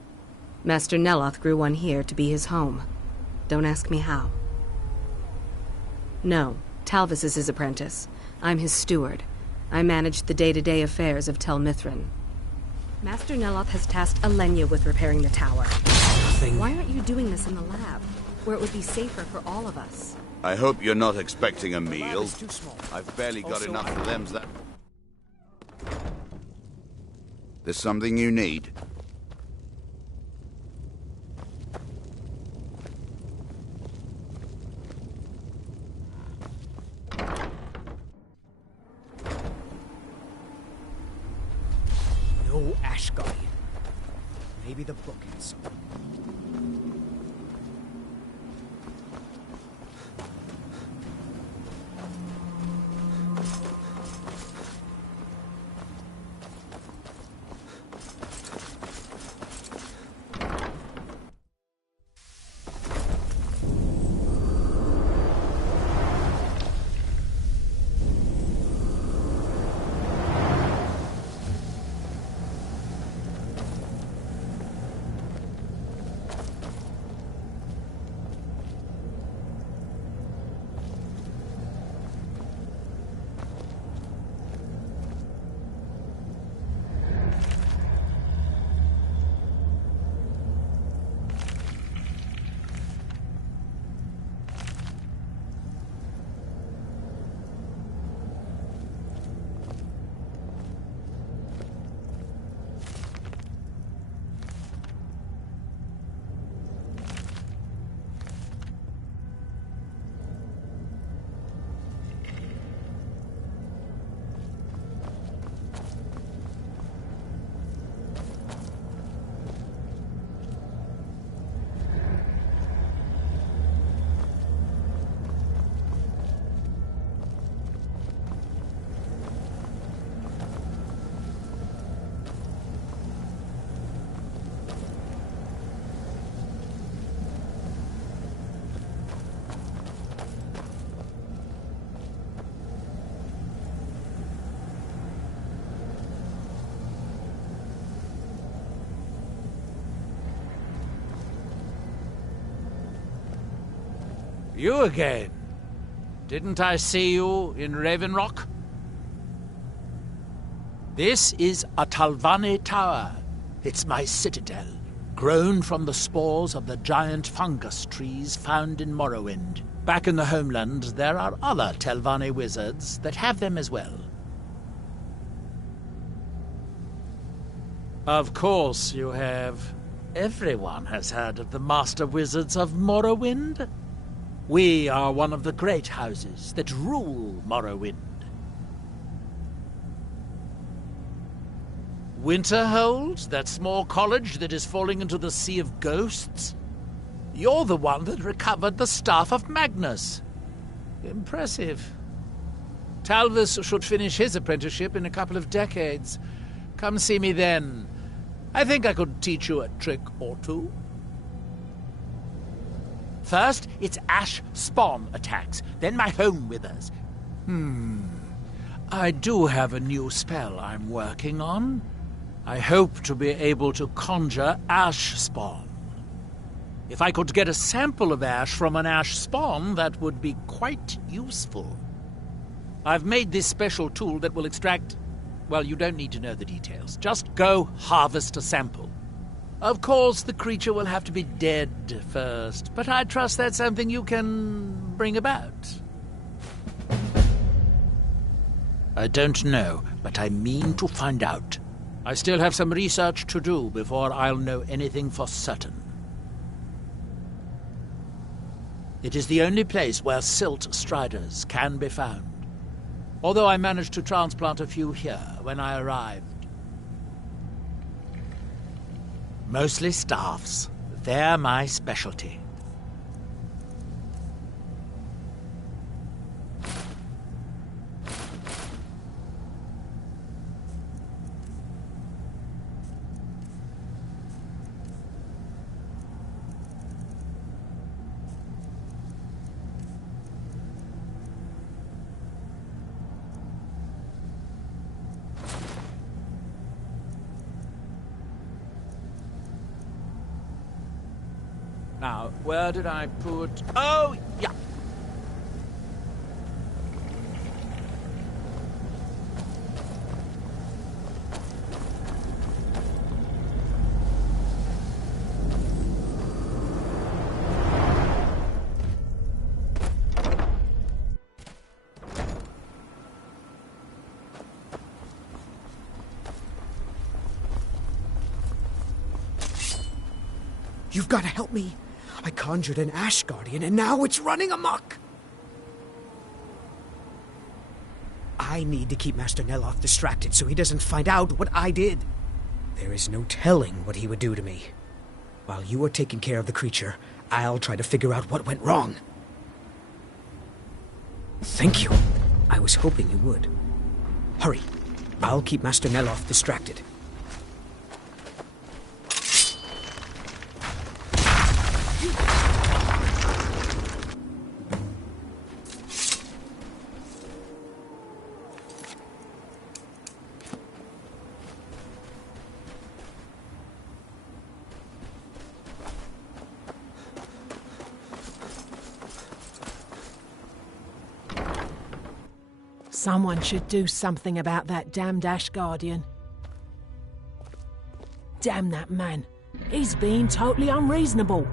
Master Neloth grew one here to be his home. Don't ask me how. No, Talvis is his apprentice. I'm his steward. I manage the day-to-day affairs of Tel Mithrin. Master Neloth has tasked Alenia with repairing the tower. Nothing. Why aren't you doing this in the lab, where it would be safer for all of us? I hope you're not expecting a meal. Is too small. I've barely got Also, enough for them. That. There's something you need. No Ash Guardian. Maybe the book has something. You again. Didn't I see you in Raven Rock? This is a Telvanni tower. It's my citadel, grown from the spores of the giant fungus trees found in Morrowind. Back in the homeland, there are other Telvanni wizards that have them as well. Of course you have. Everyone has heard of the Master Wizards of Morrowind. We are one of the great houses that rule Morrowind. Winterhold, that small college that is falling into the Sea of Ghosts? You're the one that recovered the Staff of Magnus. Impressive. Talvis should finish his apprenticeship in a couple of decades. Come see me then. I think I could teach you a trick or two. First, it's ash spawn attacks, then my home withers. I do have a new spell I'm working on. I hope to be able to conjure ash spawn. If I could get a sample of ash from an ash spawn, that would be quite useful. I've made this special tool that will extract... Well, you don't need to know the details. Just go harvest a sample. Of course, the creature will have to be dead first, but I trust that's something you can bring about. I don't know, but I mean to find out. I still have some research to do before I'll know anything for certain. It is the only place where silt striders can be found. Although I managed to transplant a few here when I arrived. Mostly staffs. They're my specialty. Now, where did I put... Oh, yeah. You've got to help me. I conjured an Ash Guardian, and now it's running amok! I need to keep Master Neloth distracted so he doesn't find out what I did. There is no telling what he would do to me. While you are taking care of the creature, I'll try to figure out what went wrong. Thank you. I was hoping you would. Hurry. I'll keep Master Neloth distracted. Someone should do something about that damned Ash Guardian. Damn that man. He's being totally unreasonable.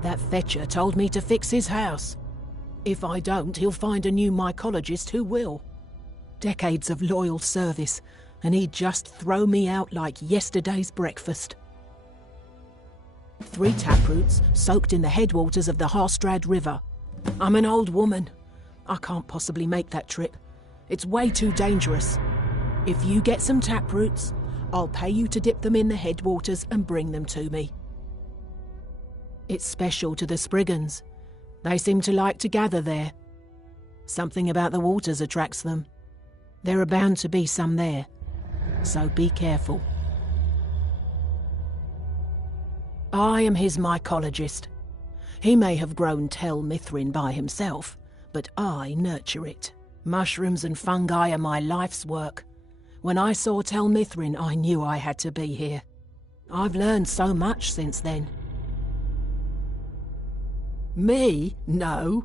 That fetcher told me to fix his house. If I don't, he'll find a new mycologist who will. Decades of loyal service, and he'd just throw me out like yesterday's breakfast. 3 taproots soaked in the headwaters of the Harstrad River. I'm an old woman. I can't possibly make that trip. It's way too dangerous. If you get some taproots, I'll pay you to dip them in the headwaters and bring them to me. It's special to the Spriggans. They seem to like to gather there. Something about the waters attracts them. There are bound to be some there, so be careful. I am his mycologist. He may have grown Tel Mithrin by himself, but I nurture it. Mushrooms and fungi are my life's work. When I saw Tel Mithrin, I knew I had to be here. I've learned so much since then. Me? No.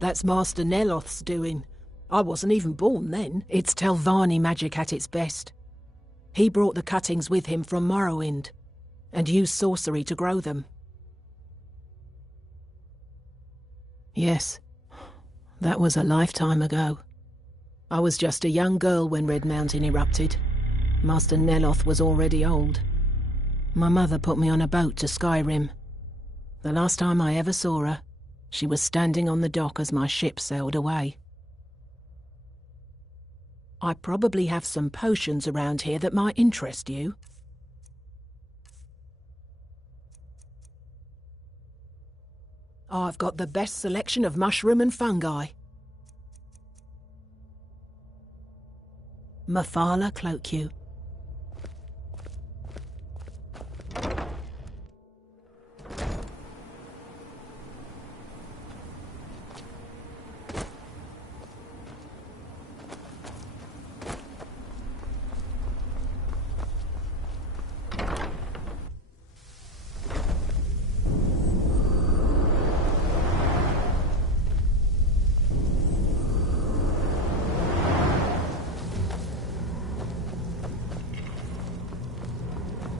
That's Master Neloth's doing. I wasn't even born then. It's Telvanni magic at its best. He brought the cuttings with him from Morrowind, and used sorcery to grow them. Yes, that was a lifetime ago. I was just a young girl when Red Mountain erupted. Master Neloth was already old. My mother put me on a boat to Skyrim. The last time I ever saw her, she was standing on the dock as my ship sailed away. I probably have some potions around here that might interest you. I've got the best selection of mushroom and fungi. Mafala cloak you.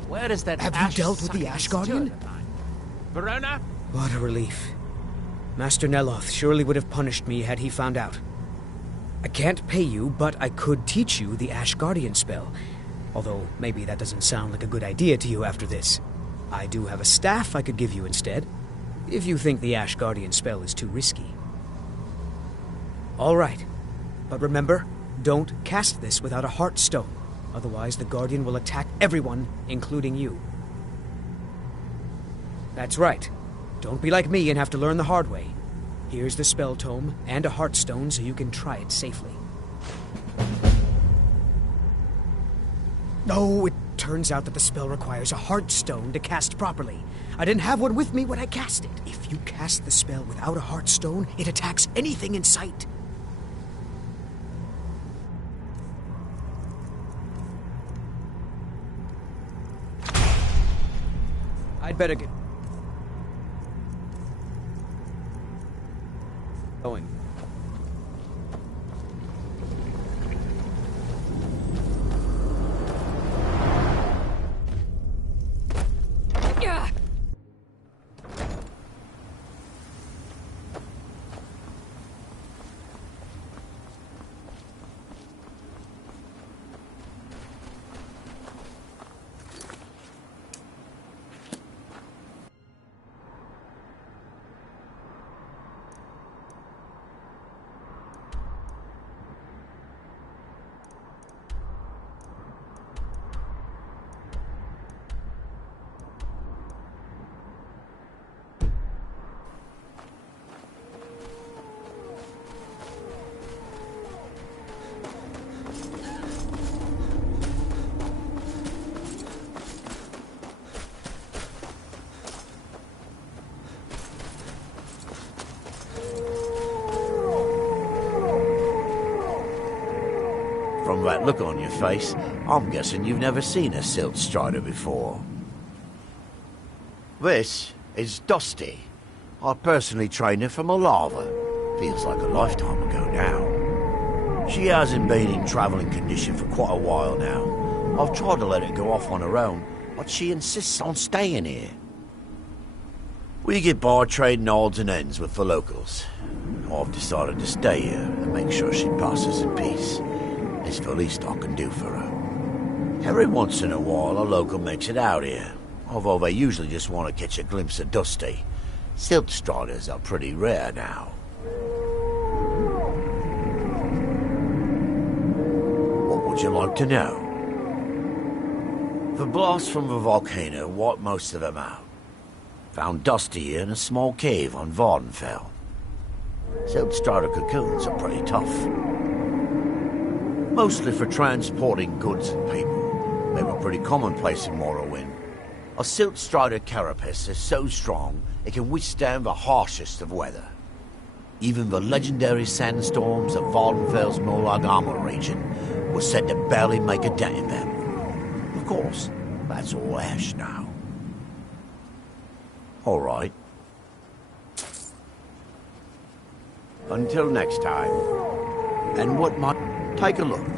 Where is that? Have you dealt with the Ash Guardian? Verona? What a relief. Master Neloth surely would have punished me had he found out. I can't pay you, but I could teach you the Ash Guardian spell. Although, maybe that doesn't sound like a good idea to you after this. I do have a staff I could give you instead, if you think the Ash Guardian spell is too risky. All right. But remember, don't cast this without a Heartstone. Otherwise, the Guardian will attack everyone, including you. That's right. Don't be like me and have to learn the hard way. Here's the spell tome and a Heartstone so you can try it safely. Oh, it turns out that the spell requires a Heartstone to cast properly. I didn't have one with me when I cast it. If you cast the spell without a Heartstone, it attacks anything in sight. I'd better get going. From that look on your face, I'm guessing you've never seen a Silt Strider before. This is Dusty. I personally trained her from a lava. Feels like a lifetime ago now. She hasn't been in travelling condition for quite a while now. I've tried to let her go off on her own, but she insists on staying here. We get by trading odds and ends with the locals. I've decided to stay here and make sure she passes in peace. It's the least I can do for her. Every once in a while, a local makes it out here, although they usually just want to catch a glimpse of Dusty. Silt Striders are pretty rare now. What would you like to know? The blast from the volcano wiped most of them out. Found Dusty here in a small cave on Vardenfell. Silt Strider cocoons are pretty tough. Mostly for transporting goods and people. They were pretty commonplace in Morrowind. A Silt Strider carapace is so strong it can withstand the harshest of weather. Even the legendary sandstorms of Vardenfell's Molag Armor region were said to barely make a dent in them. Of course, that's all ash now. All right. Until next time. And what might... Take a look.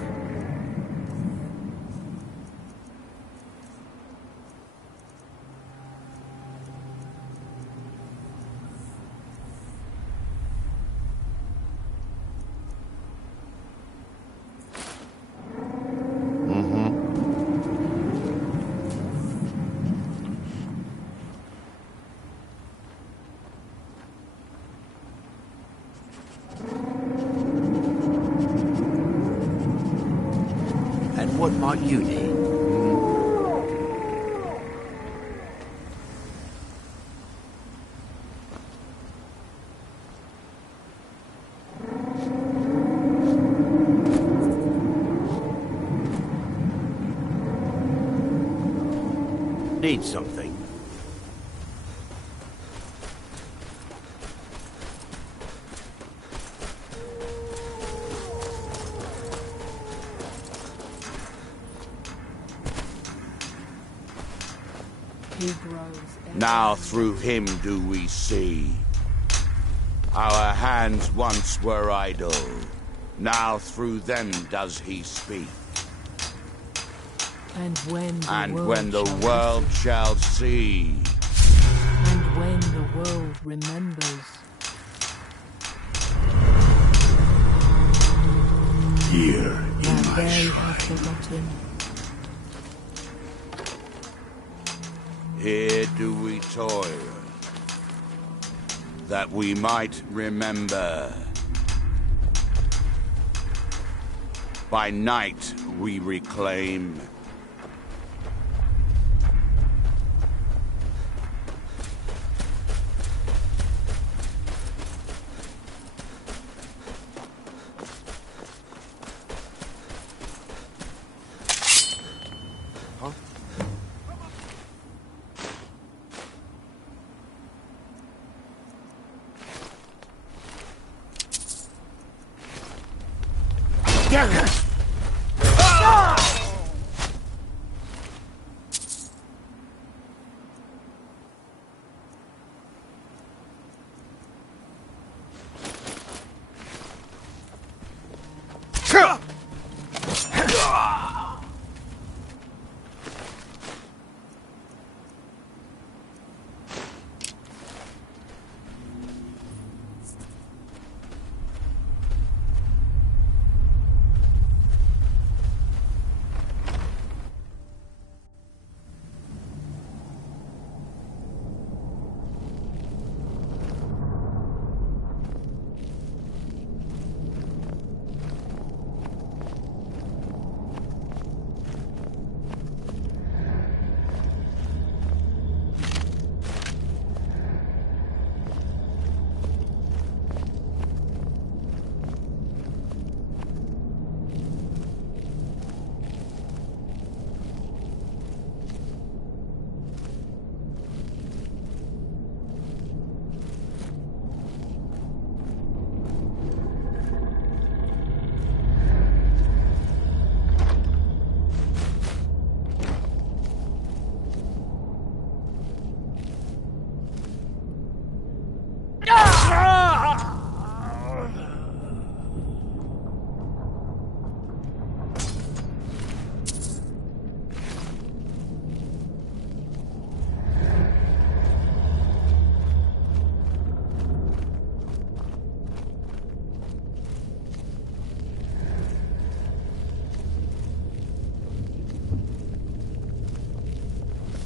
What might you need? need something. Now through him do we see. Our hands once were idle. Now through them does he speak. And when the world shall see. And when the world remembers. Here in my they shrine. have forgotten. Here do we toil, that we might remember. By night we reclaim.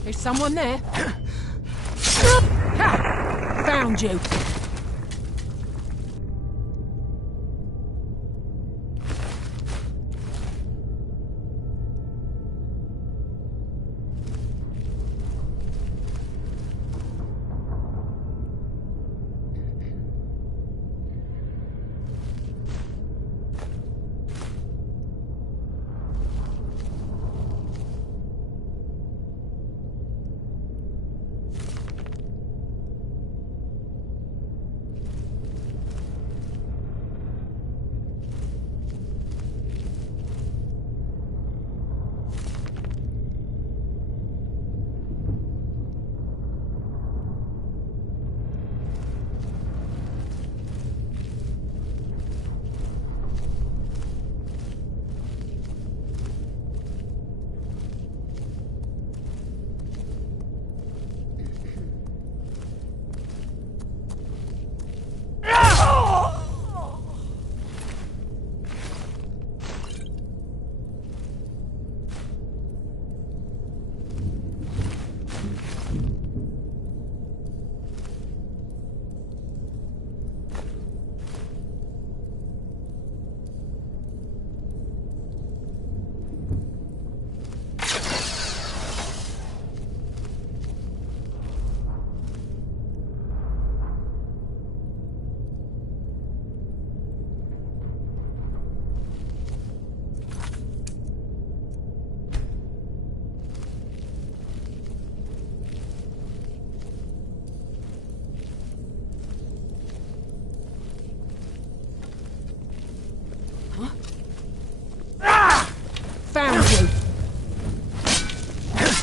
Is someone there? Ha! Found you.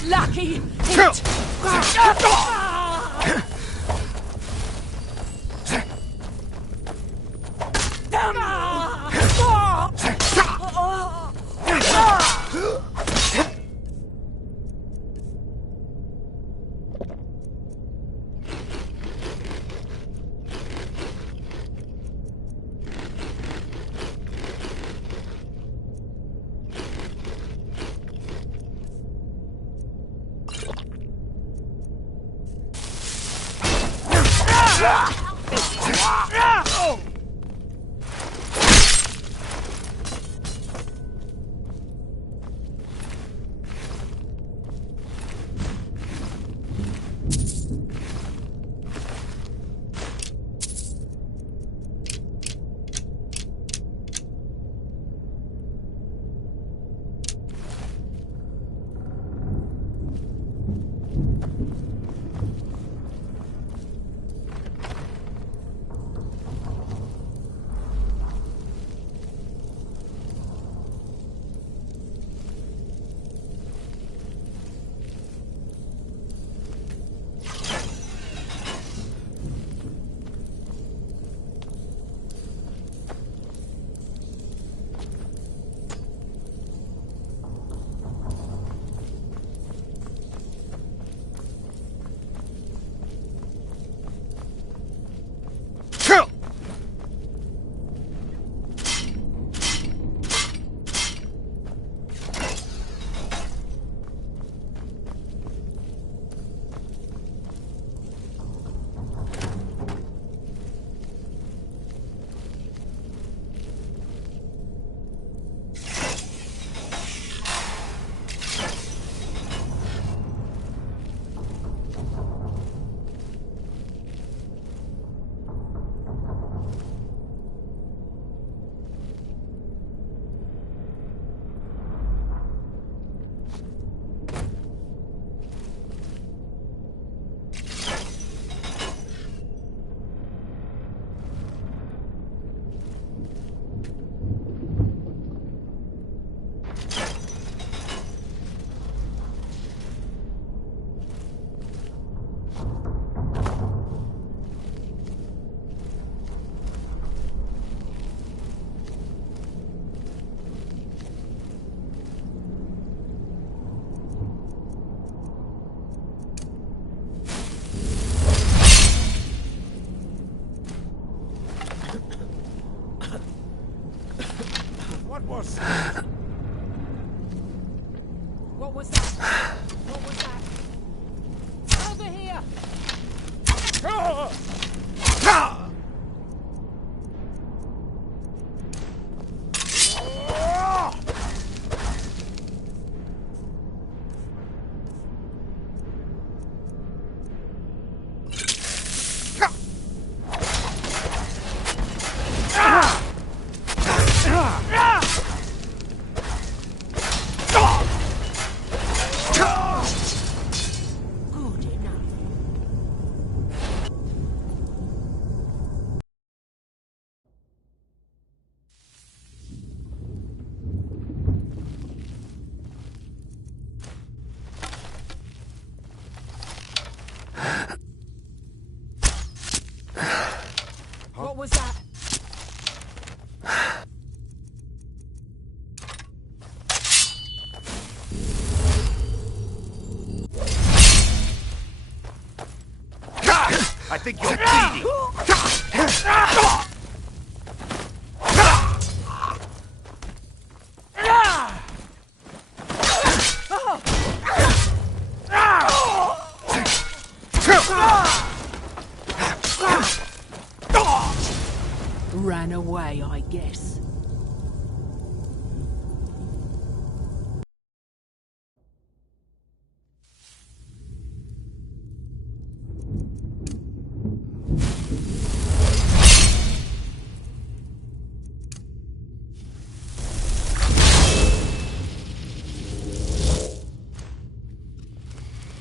Lucky hit! What was that? What was that? Over here! What was that? I think you're bleeding. Ran away, I guess.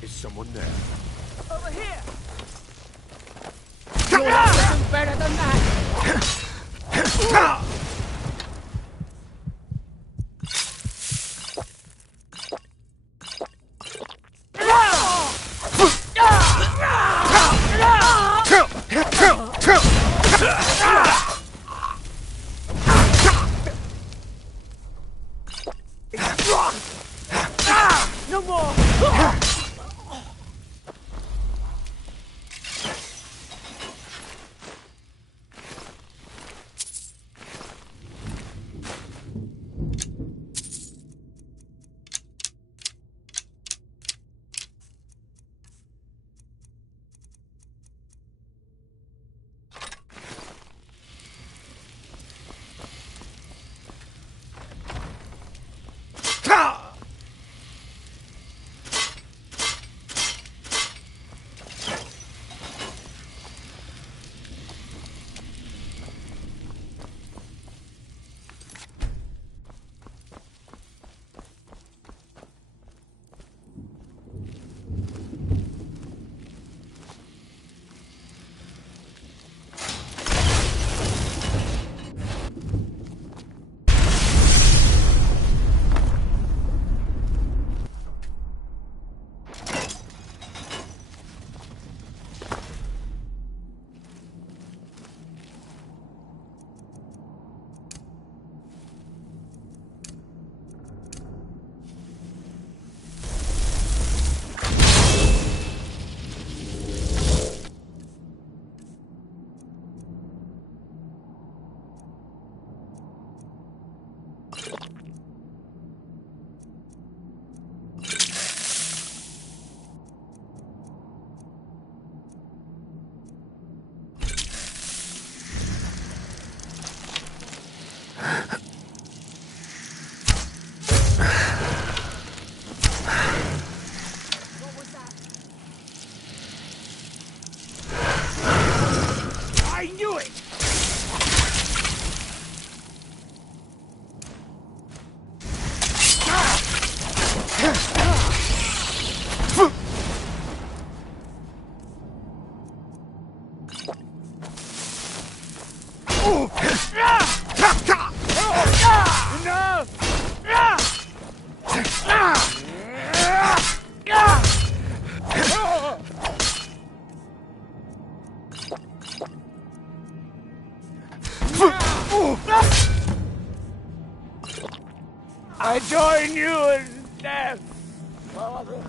Is someone there? Over here! You're nothing better than that! I join you in death, Father.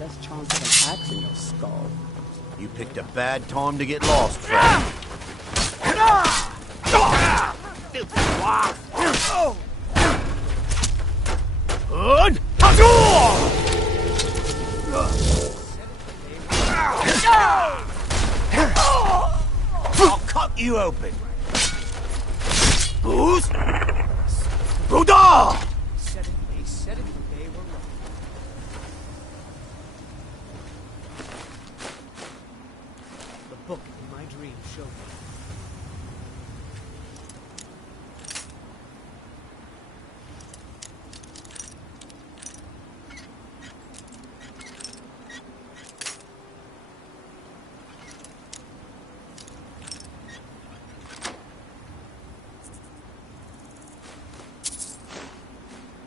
Less chance of an axe in your skull. You picked a bad time to get lost, friend. I'll cut you open. Who's? Buddha! They said it, they were wrong. The book in my dream showed me.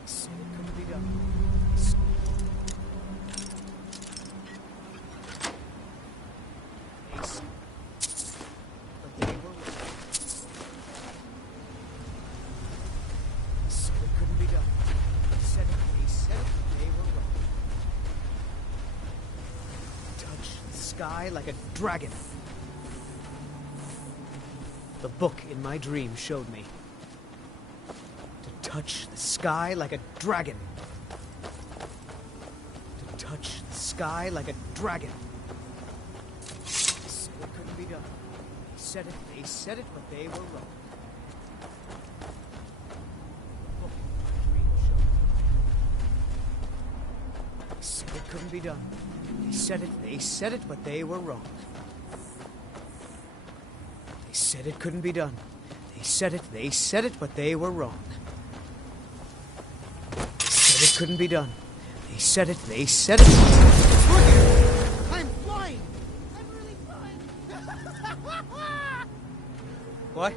So it could be done. sky like a dragon. The book in my dream showed me. To touch the sky like a dragon. To touch the sky like a dragon. They said it couldn't be done. They said it, but they were wrong. The book in my dream showed me. They said it couldn't be done. They said it, but they were wrong. They said it couldn't be done. They said it, but they were wrong. They said it couldn't be done. They said it. It's working! I'm flying! I'm really flying! What?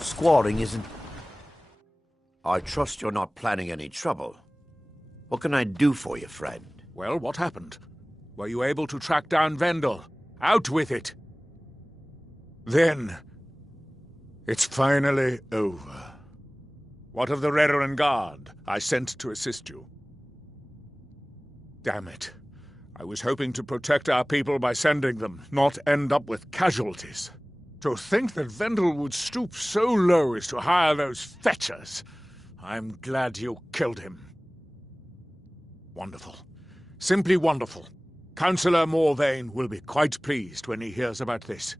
Squatting isn't... I trust you're not planning any trouble. What can I do for you, friend? Well, what happened? Were you able to track down Vendel? Out with it! Then... it's finally over. What of the Reverend Guard I sent to assist you? Damn it. I was hoping to protect our people by sending them, not end up with casualties. To think that Vendel would stoop so low as to hire those fetchers. I'm glad you killed him. Wonderful. Simply wonderful. Councillor Morvain will be quite pleased when he hears about this.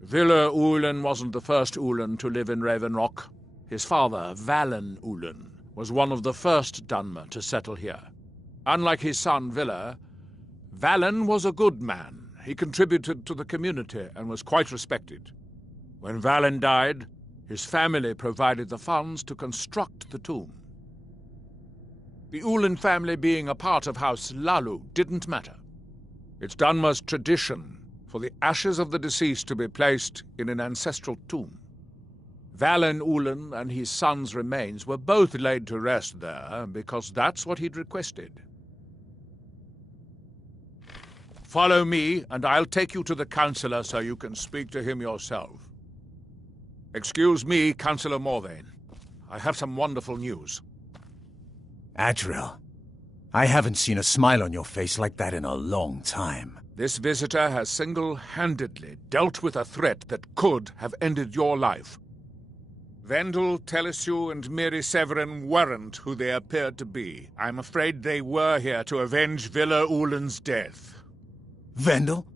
Villa Ulen wasn't the first Ulen to live in Raven Rock. His father, Valen Ulen, was one of the first Dunmer to settle here. Unlike his son, Villa, Valen was a good man. He contributed to the community and was quite respected. When Valen died, his family provided the funds to construct the tomb. The Ulen family being a part of House Lalu didn't matter. It's Dunmer's tradition for the ashes of the deceased to be placed in an ancestral tomb. Valen Ulen and his son's remains were both laid to rest there because that's what he'd requested. Follow me, and I'll take you to the councillor so you can speak to him yourself. Excuse me, Councillor Morvain. I have some wonderful news. Adriel, I haven't seen a smile on your face like that in a long time. This visitor has single-handedly dealt with a threat that could have ended your life. Vendel, Telesue, and Miri Severin weren't who they appeared to be. I'm afraid they were here to avenge Villa Ulen's death. Vendel?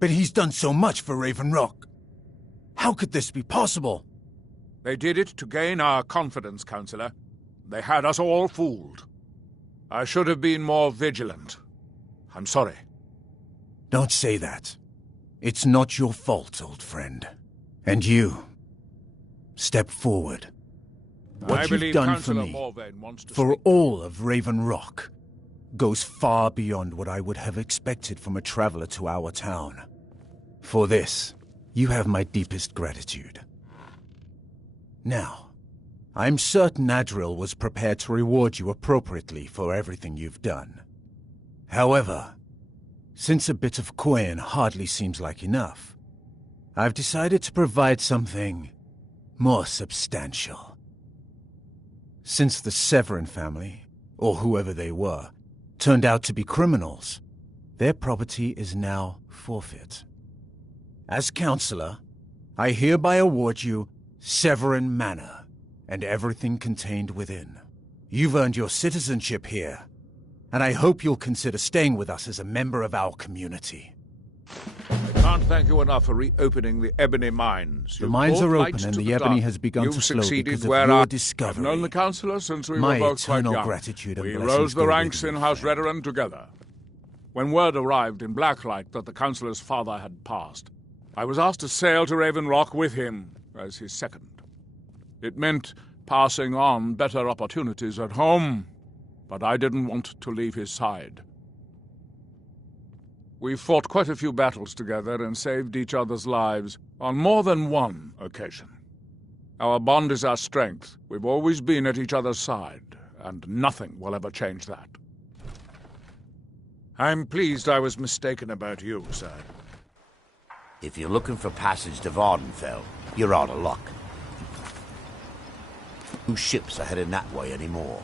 But he's done so much for Raven Rock. How could this be possible? They did it to gain our confidence, Councillor. They had us all fooled. I should have been more vigilant. I'm sorry. Don't say that. It's not your fault, old friend. And you, step forward. What you've done for me, for all of Raven Rock, goes far beyond what I would have expected from a traveler to our town. For this, you have my deepest gratitude. Now, I'm certain Adriel was prepared to reward you appropriately for everything you've done. However, since a bit of coin hardly seems like enough, I've decided to provide something more substantial. Since the Severin family, or whoever they were, turned out to be criminals, their property is now forfeit. As Counselor, I hereby award you Severin Manor, and everything contained within. You've earned your citizenship here, and I hope you'll consider staying with us as a member of our community. I can't thank you enough for reopening the Ebony Mines. The mines are open and the Ebony has begun to flow because of your discovery. I've known the Councillor since we My were both quite eternal young. gratitude and We blessings rose the go ranks with in you, House friend. Redoran together. When word arrived in Blacklight that the Councillor's father had passed, I was asked to sail to Raven Rock with him as his second. It meant passing on better opportunities at home, but I didn't want to leave his side. We fought quite a few battles together and saved each other's lives on more than one occasion. Our bond is our strength. We've always been at each other's side, and nothing will ever change that. I'm pleased I was mistaken about you, sir. If you're looking for passage to Vardenfell, you're out of luck. No ships are heading that way anymore.